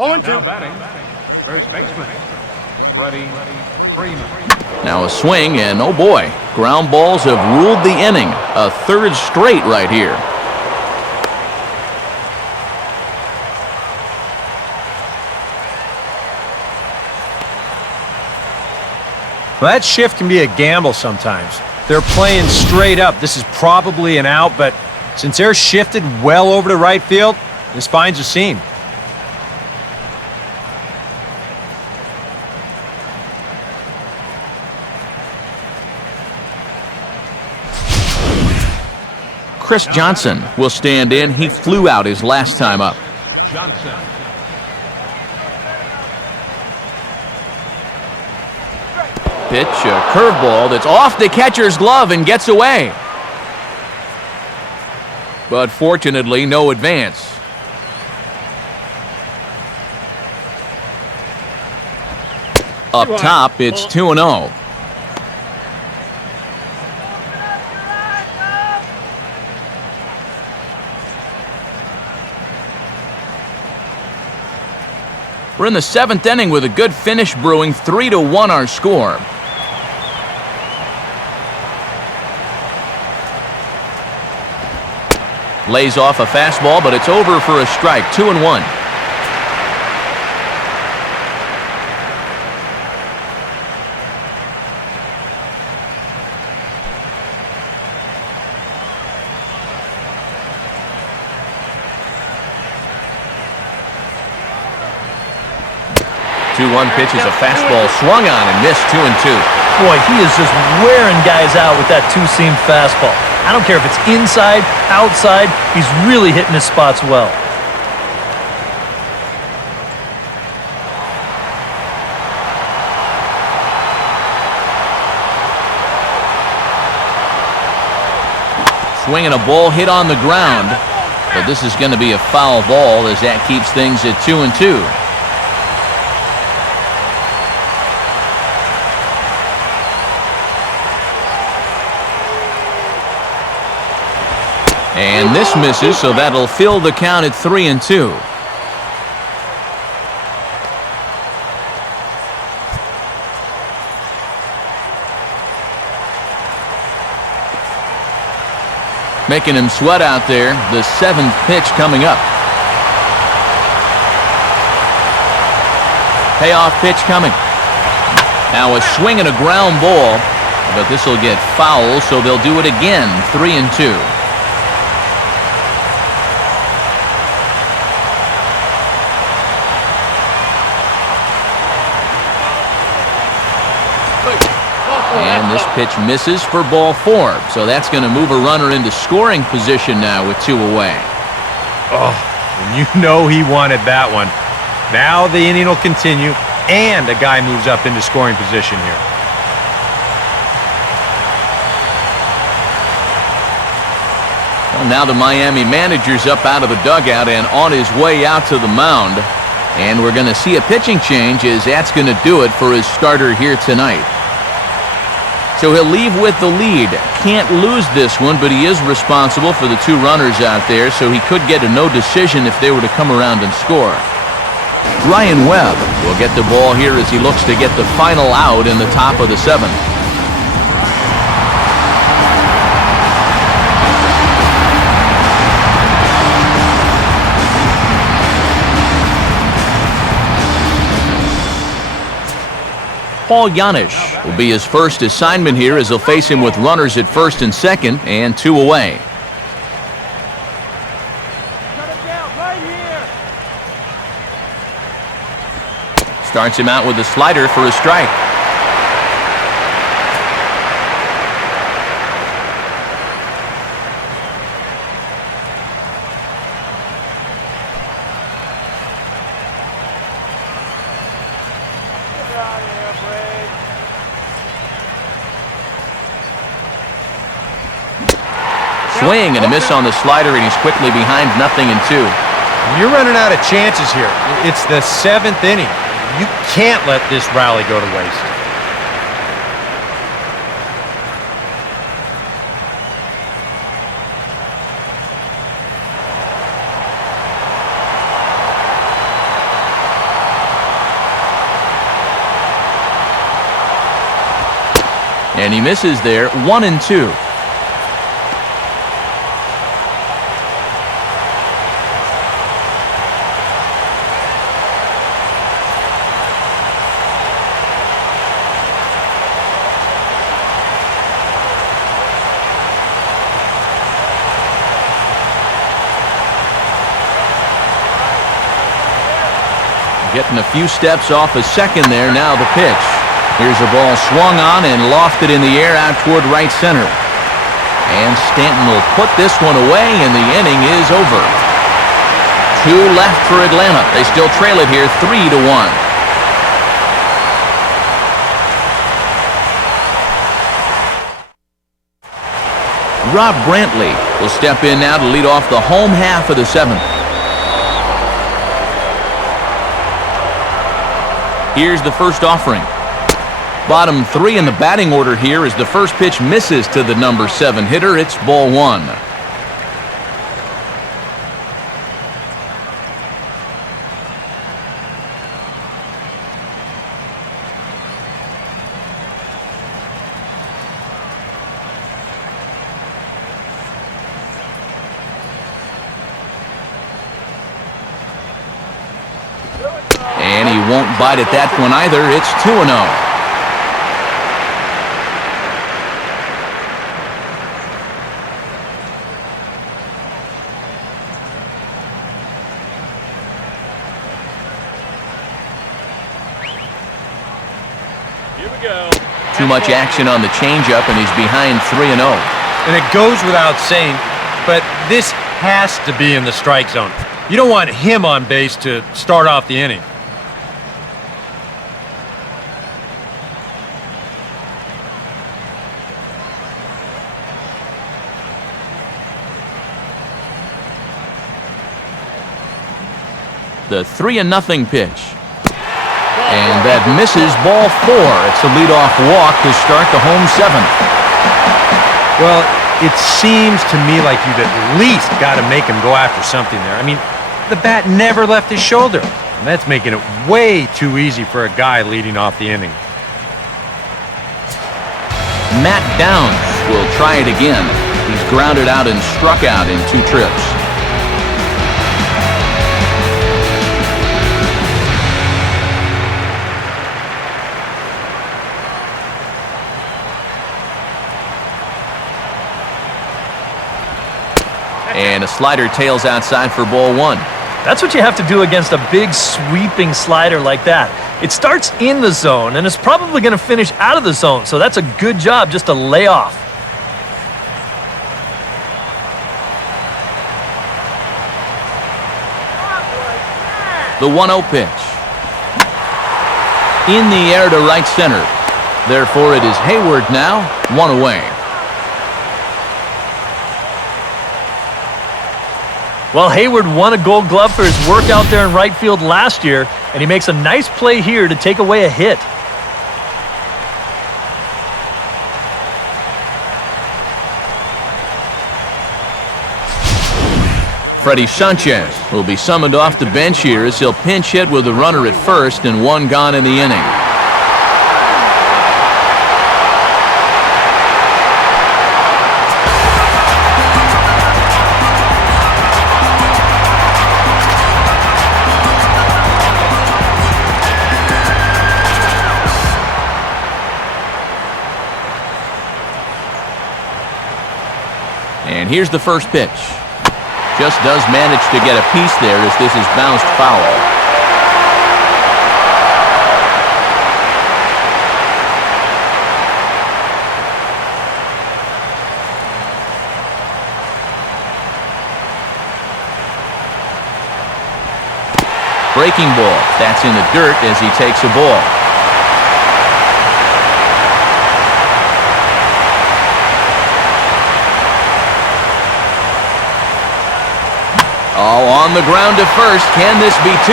Now batting, first baseman, Freddie Freeman. Now a swing, and oh boy, ground balls have ruled the inning. A third straight right here. Well, that shift can be a gamble sometimes. They're playing straight up. This is probably an out, but since they're shifted well over to right field, this finds a seam. Chris Johnson will stand in. He flew out his last time up. Johnson. Pitch, a curveball that's off the catcher's glove and gets away. But fortunately, no advance. Up top, it's 2-0. We're in the 7th inning with a good finish brewing. 3-1 our score. Lays off a fastball, but it's over for a strike. 2-1. Pitch is a fastball swung on and missed. 2-2. Boy, he is just wearing guys out with that two-seam fastball. I don't care if it's inside, outside, he's really hitting his spots well. Swinging a ball hit on the ground, but this is going to be a foul ball as that keeps things at 2-2. And this misses, so that'll fill the count at 3-2. Making him sweat out there. The 7th pitch coming up. Payoff pitch coming. Now a swing and a ground ball, but this will get foul, so they'll do it again. 3-2. And this pitch misses for ball 4. So that's going to move a runner into scoring position now with 2 away. Oh, and you know he wanted that one. Now the inning will continue, and a guy moves up into scoring position here. Well, now the Miami manager's up out of the dugout and on his way out to the mound. And we're going to see a pitching change as that's going to do it for his starter here tonight. So he'll leave with the lead. Can't lose this one, but he is responsible for the 2 runners out there, so he could get a no decision if they were to come around and score. Ryan Webb will get the ball here as he looks to get the final out in the top of the 7th. JANISH will be his first assignment here as he'll face him with runners at 1st and 2nd and 2 away. Starts him out with a slider for a strike. Swing and a miss on the slider, and he's quickly behind 0-2. You're running out of chances here. It's the 7th inning. You can't let this rally go to waste. And he misses there. 1-2. Getting a few steps off a second there. Now the pitch. Here's a ball swung on and lofted in the air out toward right center. And Stanton will put this one away, and the inning is over. 2 left for Atlanta. They still trail it here 3-1. Rob Brantley will step in now to lead off the home half of the 7th. Here's the first offering. Bottom three in the batting order here as the first pitch misses to the number 7 hitter. It's ball 1. And he won't bite at that one either. It's 2-0. Too much action on the changeup, and he's behind 3-0. And it goes without saying, but this has to be in the strike zone. You don't want him on base to start off the inning. The 3-0 pitch. And that misses ball 4. It's a leadoff walk to start the home 7th. Well, it seems to me like you've at least got to make him go after something there. I mean, the bat never left his shoulder. And that's making it way too easy for a guy leading off the inning. Matt Downs will try it again. He's grounded out and struck out in 2 trips. And a slider tails outside for ball 1. That's what you have to do against a big sweeping slider like that. It starts in the zone, and it's probably going to finish out of the zone, so that's a good job just to lay off. The 1-0 pitch. In the air to right center. Therefore, it is Hayward now, 1 away. Well, Hayward won a Gold Glove for his work out there in right field last year, and he makes a nice play here to take away a hit. Freddie Sanchez will be summoned off the bench here as he'll pinch hit with a runner at first and 1 gone in the inning. And here's the first pitch. Just does manage to get a piece there as this is bounced foul. Breaking ball. That's in the dirt as he takes a ball. Oh, on the ground to first. Can this be 2?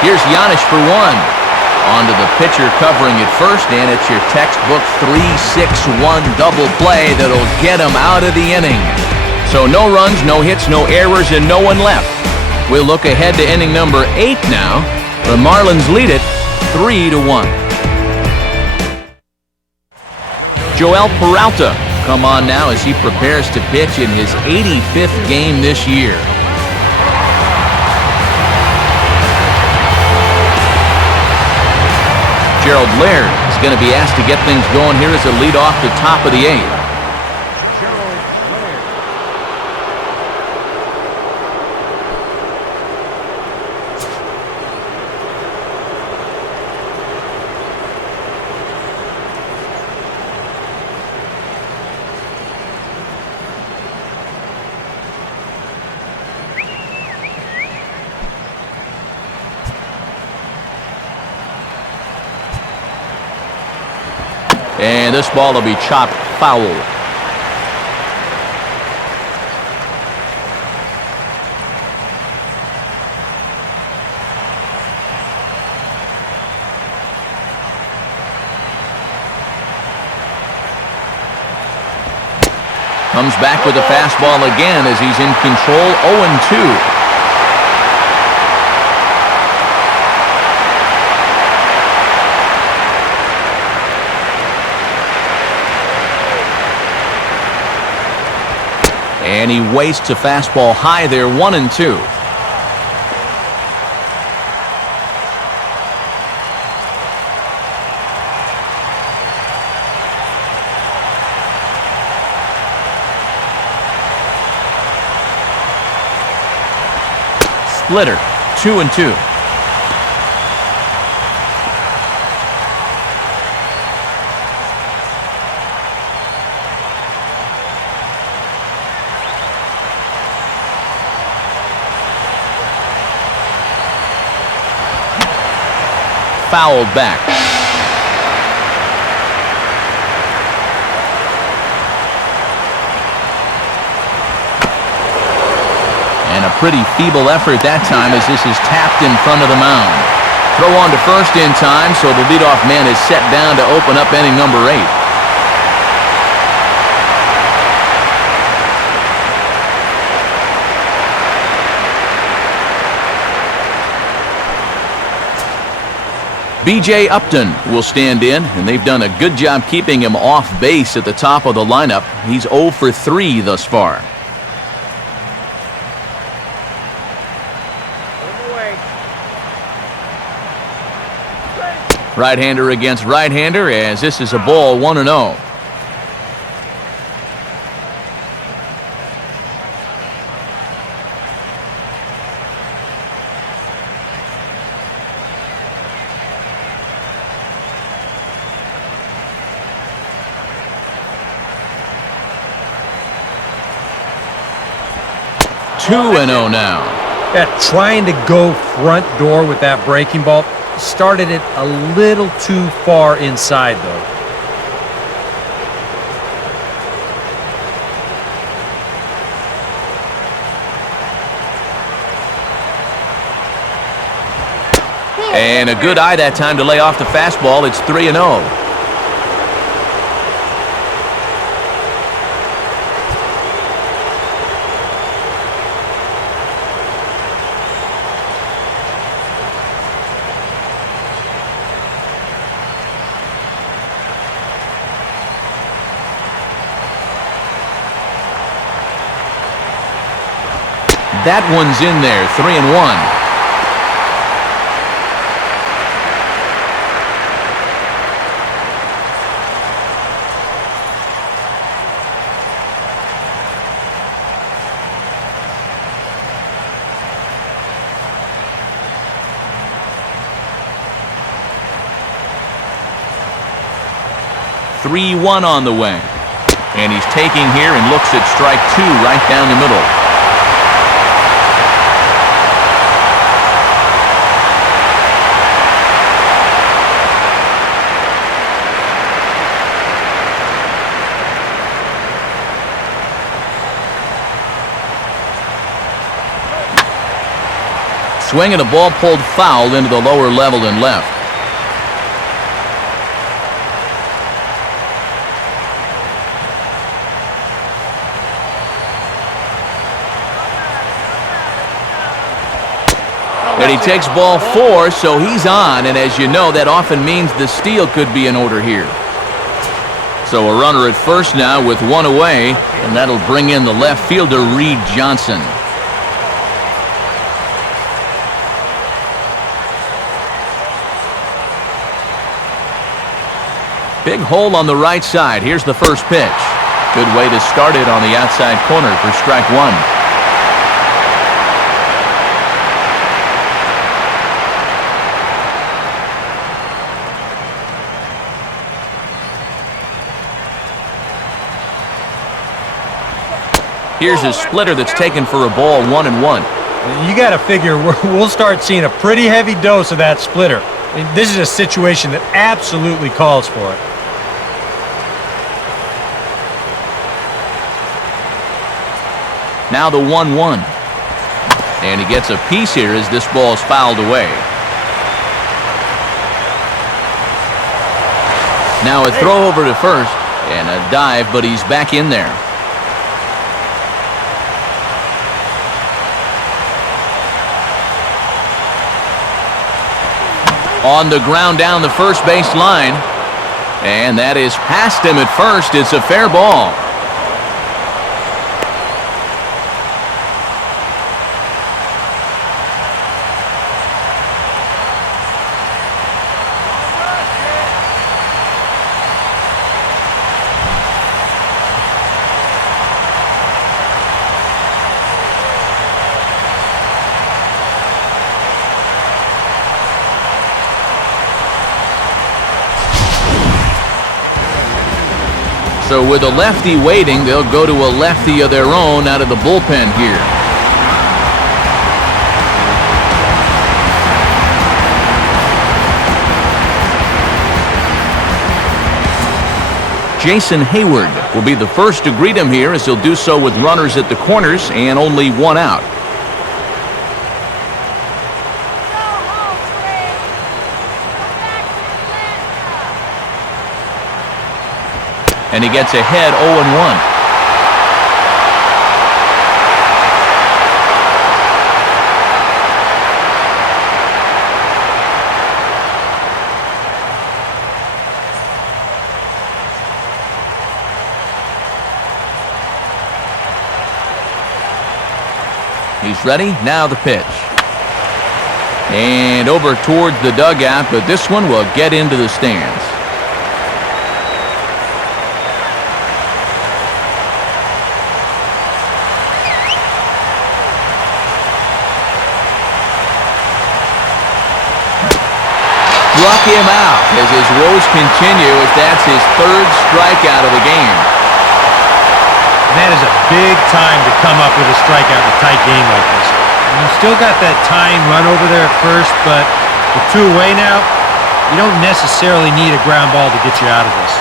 Here's JANISH for 1. Onto the pitcher covering at first, and it's your textbook 3-6-1 double play that'll get him out of the inning. So no runs, no hits, no errors, and no one left. We'll look ahead to inning number 8 now. The Marlins lead it 3-1. Joel Peralta come on now as he prepares to pitch in his 85th game this year. Gerald Laird is going to be asked to get things going here as a lead off the top of the 8th. And this ball will be chopped foul. Comes back with the fastball again as he's in control, 0-2. And he wastes a fastball high there, 1-2. Splitter, 2-2. Fouled back. And a pretty feeble effort that time as this is tapped in front of the mound. Throw on to first in time, so the leadoff man is set down to open up inning number 8. B.J. Upton will stand in, and they've done a good job keeping him off base at the top of the lineup. He's 0 for 3 thus far. Right-hander against right-hander as this is a ball, 1-0. Now. Yeah, trying to go front door with that breaking ball. Started it a little too far inside, though. And a good eye that time to lay off the fastball. It's 3-0. That one's in there, 3-1. Three-1 on the way. And he's taking here and looks at strike 2 right down the middle. Swing and a ball pulled foul into the lower level and left. And he takes ball 4, so he's on, and as you know, that often means the steal could be in order here. So a runner at first now with 1 away, and that'll bring in the left fielder, Reed Johnson. Big hole on the right side. Here's the first pitch. Good way to start it on the outside corner for strike 1. Here's a splitter that's taken for a ball, 1-1. You got to figure we'll start seeing a pretty heavy dose of that splitter. This is a situation that absolutely calls for it. Now the 1-1. And he gets a piece here as this ball is fouled away. Now a throw over to first and a dive, but he's back in there. On the ground down the first base line. And that is past him at first. It's a fair ball. So with a lefty waiting, they'll go to a lefty of their own out of the bullpen here. Jason Hayward will be the first to greet him here, as he'll do so with runners at the corners and only one out. And he gets ahead 0-1. He's ready. Now the pitch. And over towards the dugout, but this one will get into the stands. Struck him out as his woes continue, as that's his third strikeout of the game. And that is a big time to come up with a strikeout in a tight game like this. And you still got that tying run over there at first, but with two away now, you don't necessarily need a ground ball to get you out of this.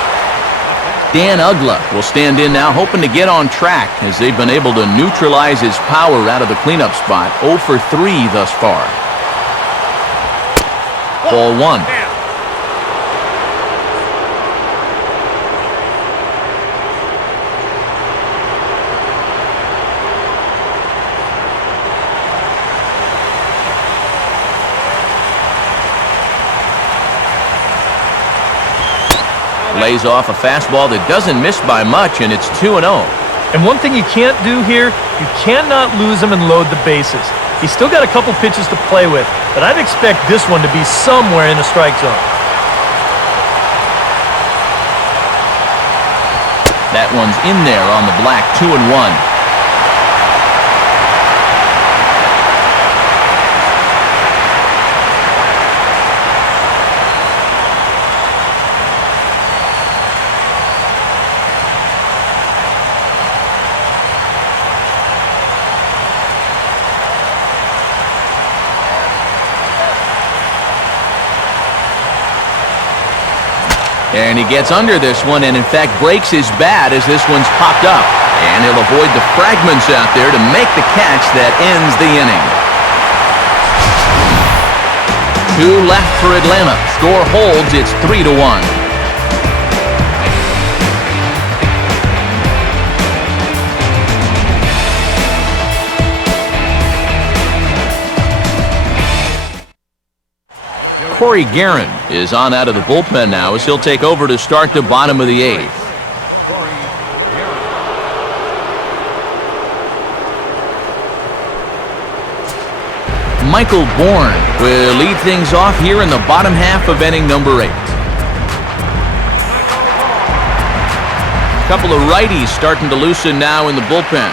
Dan Ugla will stand in now, hoping to get on track, as they've been able to neutralize his power out of the cleanup spot. 0 for 3 thus far. Ball one. Lays off a fastball that doesn't miss by much, and it's 2-0. And one thing you can't do here, you cannot lose him and load the bases. He's still got a couple pitches to play with, but I'd expect this one to be somewhere in the strike zone. That one's in there on the black. 2-1. And he gets under this one and, in fact, breaks his bat as this one's popped up. And he'll avoid the fragments out there to make the catch that ends the inning. 2 left for Atlanta. Score holds. It's 3-1. Corey Guerin is on out of the bullpen now, as he'll take over to start the bottom of the 8th. Michael Bourne will lead things off here in the bottom half of inning number 8. A couple of righties starting to loosen now in the bullpen.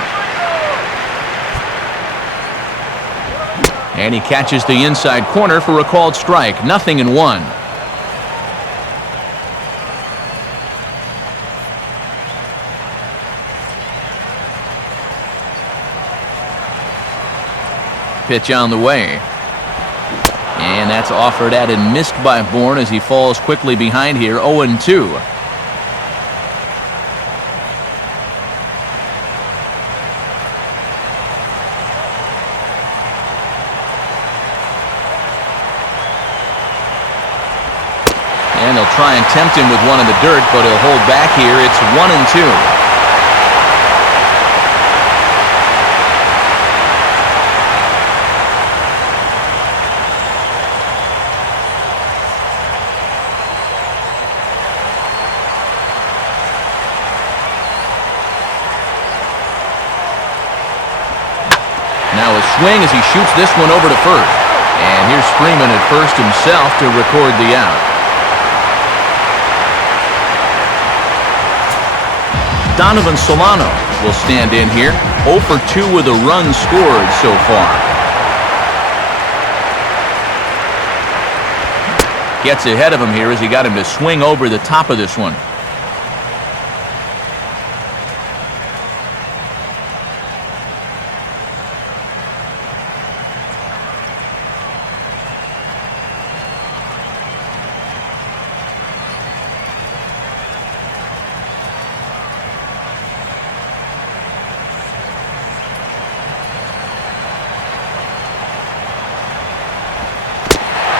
And he catches the inside corner for a called strike. 0-1. Pitch on the way. And that's offered at and missed by Bourne as he falls quickly behind here. 0-2. And they'll try and tempt him with one in the dirt, but he'll hold back here. It's 1-2. Now a swing as he shoots this one over to first. And here's Freeman at first himself to record the out. Donovan Solano will stand in here. 0 for 2 with a run scored so far. Gets ahead of him here as he got him to swing over the top of this one.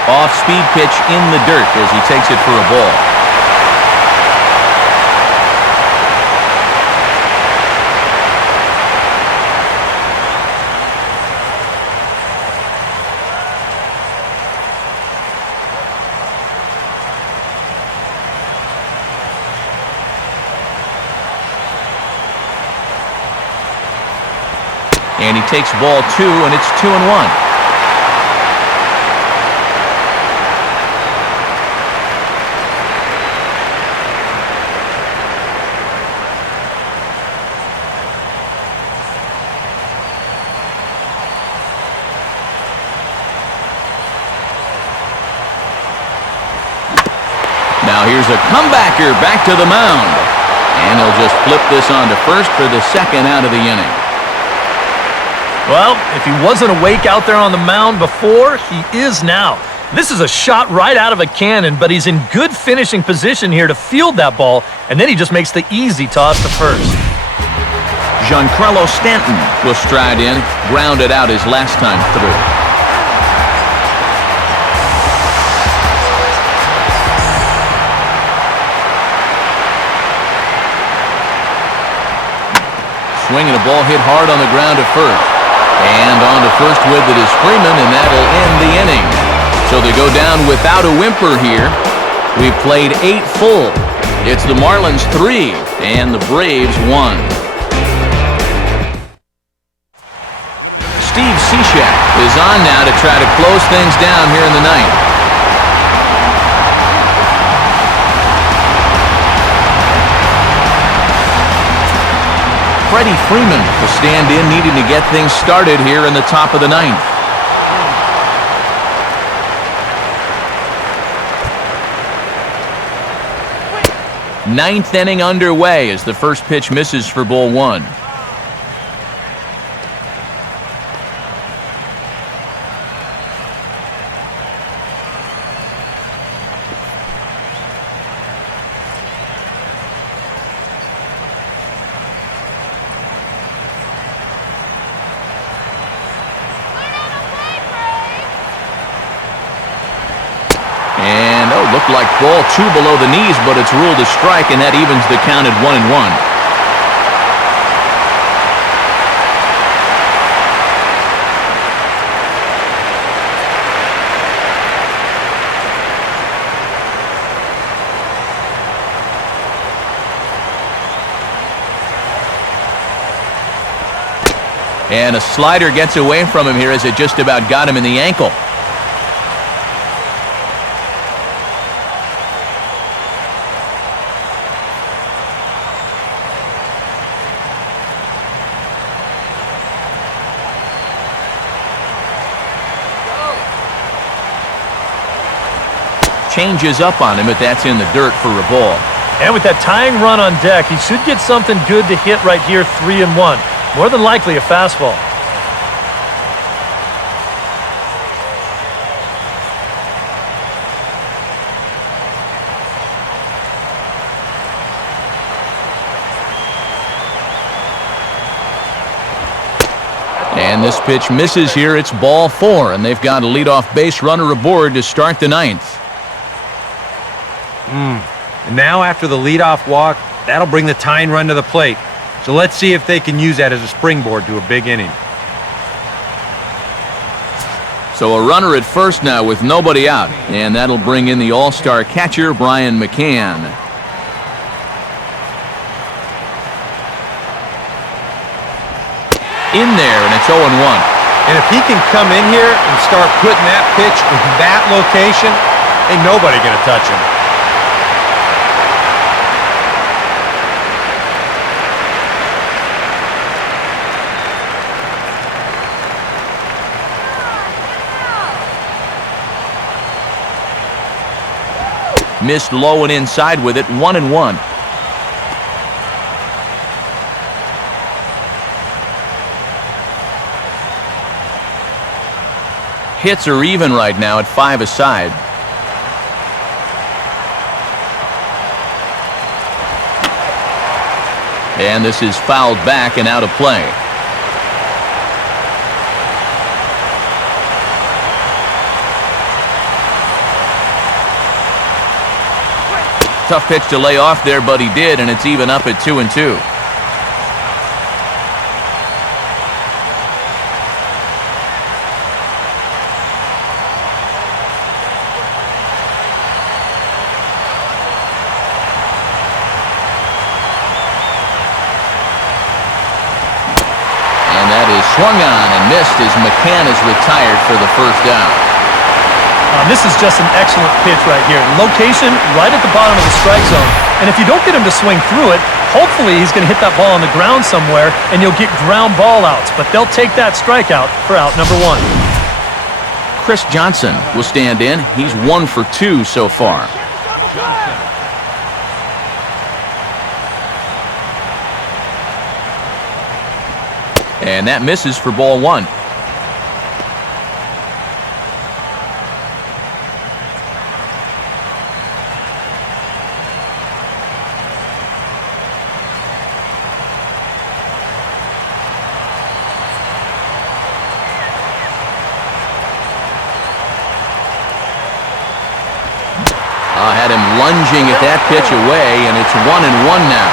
Off-speed pitch in the dirt as he takes it for a ball. And he takes ball 2, and it's 2-1. Now here's a comebacker back to the mound. And he'll just flip this on to first for the second out of the inning. Well, if he wasn't awake out there on the mound before, he is now. This is a shot right out of a cannon, but he's in good finishing position here to field that ball, and then he just makes the easy toss to first. Giancarlo Stanton will stride in, grounded out his last time through. Swinging a ball hit hard on the ground to first. And on to first with it is Freeman, and that'll end the inning. So they go down without a whimper here. We've played 8 full. It's the Marlins 3 and the Braves 1. Steve Cishek is on now to try to close things down here in the ninth. Freddie Freeman will stand in, needing to get things started here in the top of the ninth. Ninth inning underway as the first pitch misses for ball 1. Looked like ball 2 below the knees, but it's ruled a strike, and that evens the count at 1-1. And a slider gets away from him here as it just about got him in the ankle. Changes up on him, but that's in the dirt for a ball. And with that tying run on deck, he should get something good to hit right here, 3-1. More than likely a fastball. And this pitch misses here. It's ball 4, and they've got a leadoff base runner aboard to start the ninth. And now after the leadoff walk, that'll bring the tying run to the plate. So let's see if they can use that as a springboard to a big inning. So a runner at first now with nobody out, and that'll bring in the all-star catcher, Brian McCann. In there, and it's 0-1. And if he can come in here and start putting that pitch in that location, ain't nobody going to touch him. Missed low and inside with it, 1-1. Hits are even right now at 5 aside. And this is fouled back and out of play. Tough pitch to lay off there, but he did, and it's even up at 2-2. And that is swung on and missed as McCann is retired for the first down. This is just an excellent pitch right here. Location right at the bottom of the strike zone. And if you don't get him to swing through it, hopefully he's going to hit that ball on the ground somewhere and you'll get ground ball outs. But they'll take that strikeout for out number 1. Chris Johnson will stand in. He's 1 for 2 so far. And that misses for ball 1. Had him lunging at that pitch away, and it's 1-1 now.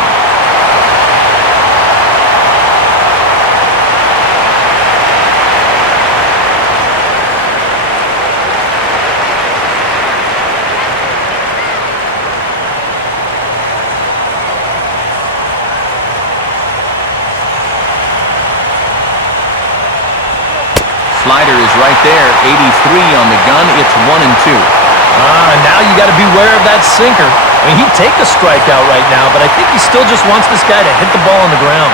Slider is right there, 83 on the gun. It's 1-2. Now you got to beware of that sinker. I mean, he'd take a strikeout right now, but I think he still just wants this guy to hit the ball on the ground.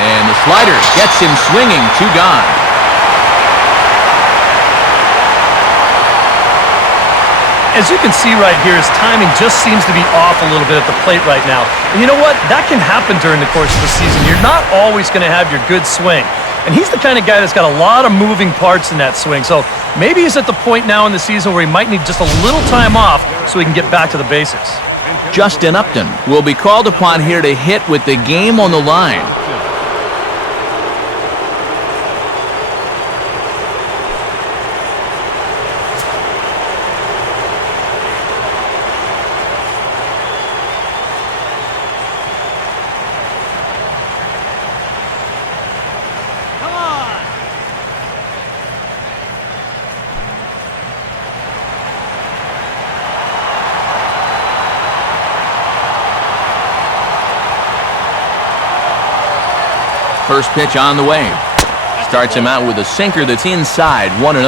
And the slider gets him swinging, 2 gone. As you can see right here, his timing just seems to be off a little bit at the plate right now. And you know what? That can happen during the course of the season. You're not always going to have your good swing. And he's the kind of guy that's got a lot of moving parts in that swing. So maybe he's at the point now in the season where he might need just a little time off so he can get back to the basics. Justin Upton will be called upon here to hit with the game on the line. First pitch on the way. Starts him out with a sinker that's inside, 1-0.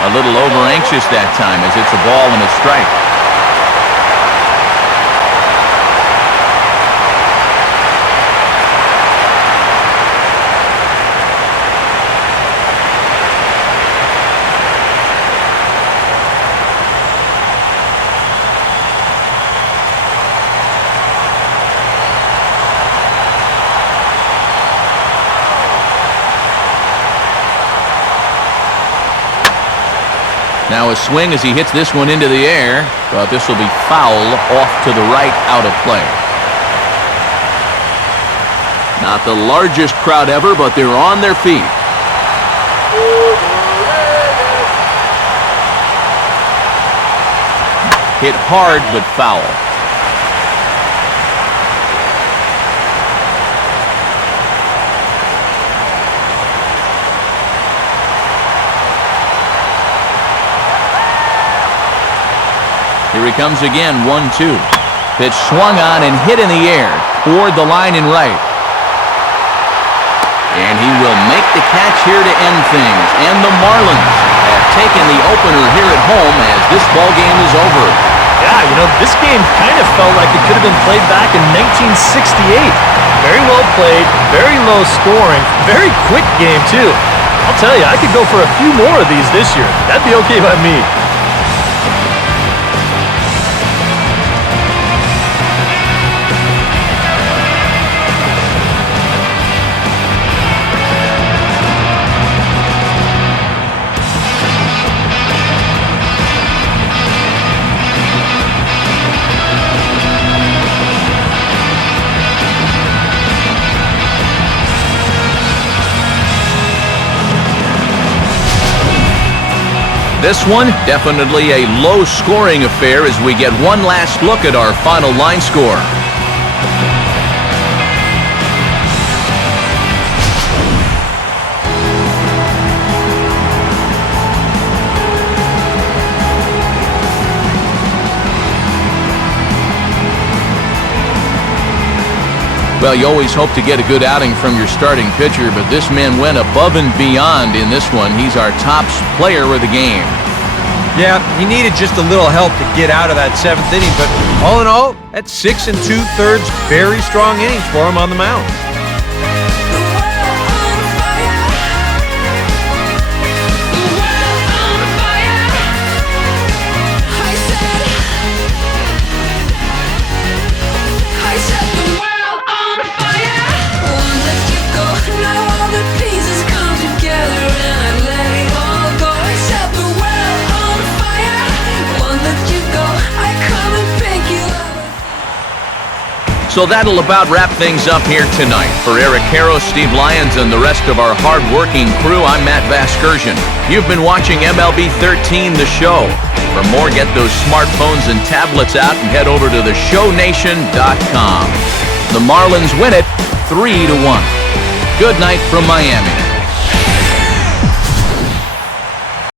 A little over anxious that time as it's a ball and a strike. Now a swing as he hits this one into the air, but this will be foul off to the right, out of play. Not the largest crowd ever, but they're on their feet. Hit hard but foul. Here he comes again, 1-2. Pitch swung on and hit in the air toward the line and right. And he will make the catch here to end things. And the Marlins have taken the opener here at home as this ball game is over. Yeah, you know, this game kind of felt like it could have been played back in 1968. Very well played, very low scoring, very quick game too. I'll tell you, I could go for a few more of these this year. That'd be okay by me. This one, definitely a low-scoring affair as we get one last look at our final line score. Well, you always hope to get a good outing from your starting pitcher, but this man went above and beyond in this one. He's our top player of the game. Yeah, he needed just a little help to get out of that 7th inning, but all in all, that's 6 2/3 very strong innings for him on the mound. So that'll about wrap things up here tonight. For Eric Harrow, Steve Lyons, and the rest of our hard-working crew, I'm Matt Vasgersian. You've been watching MLB 13, the show. For more, get those smartphones and tablets out and head over to theshownation.com. The Marlins win it 3-1. Good night from Miami.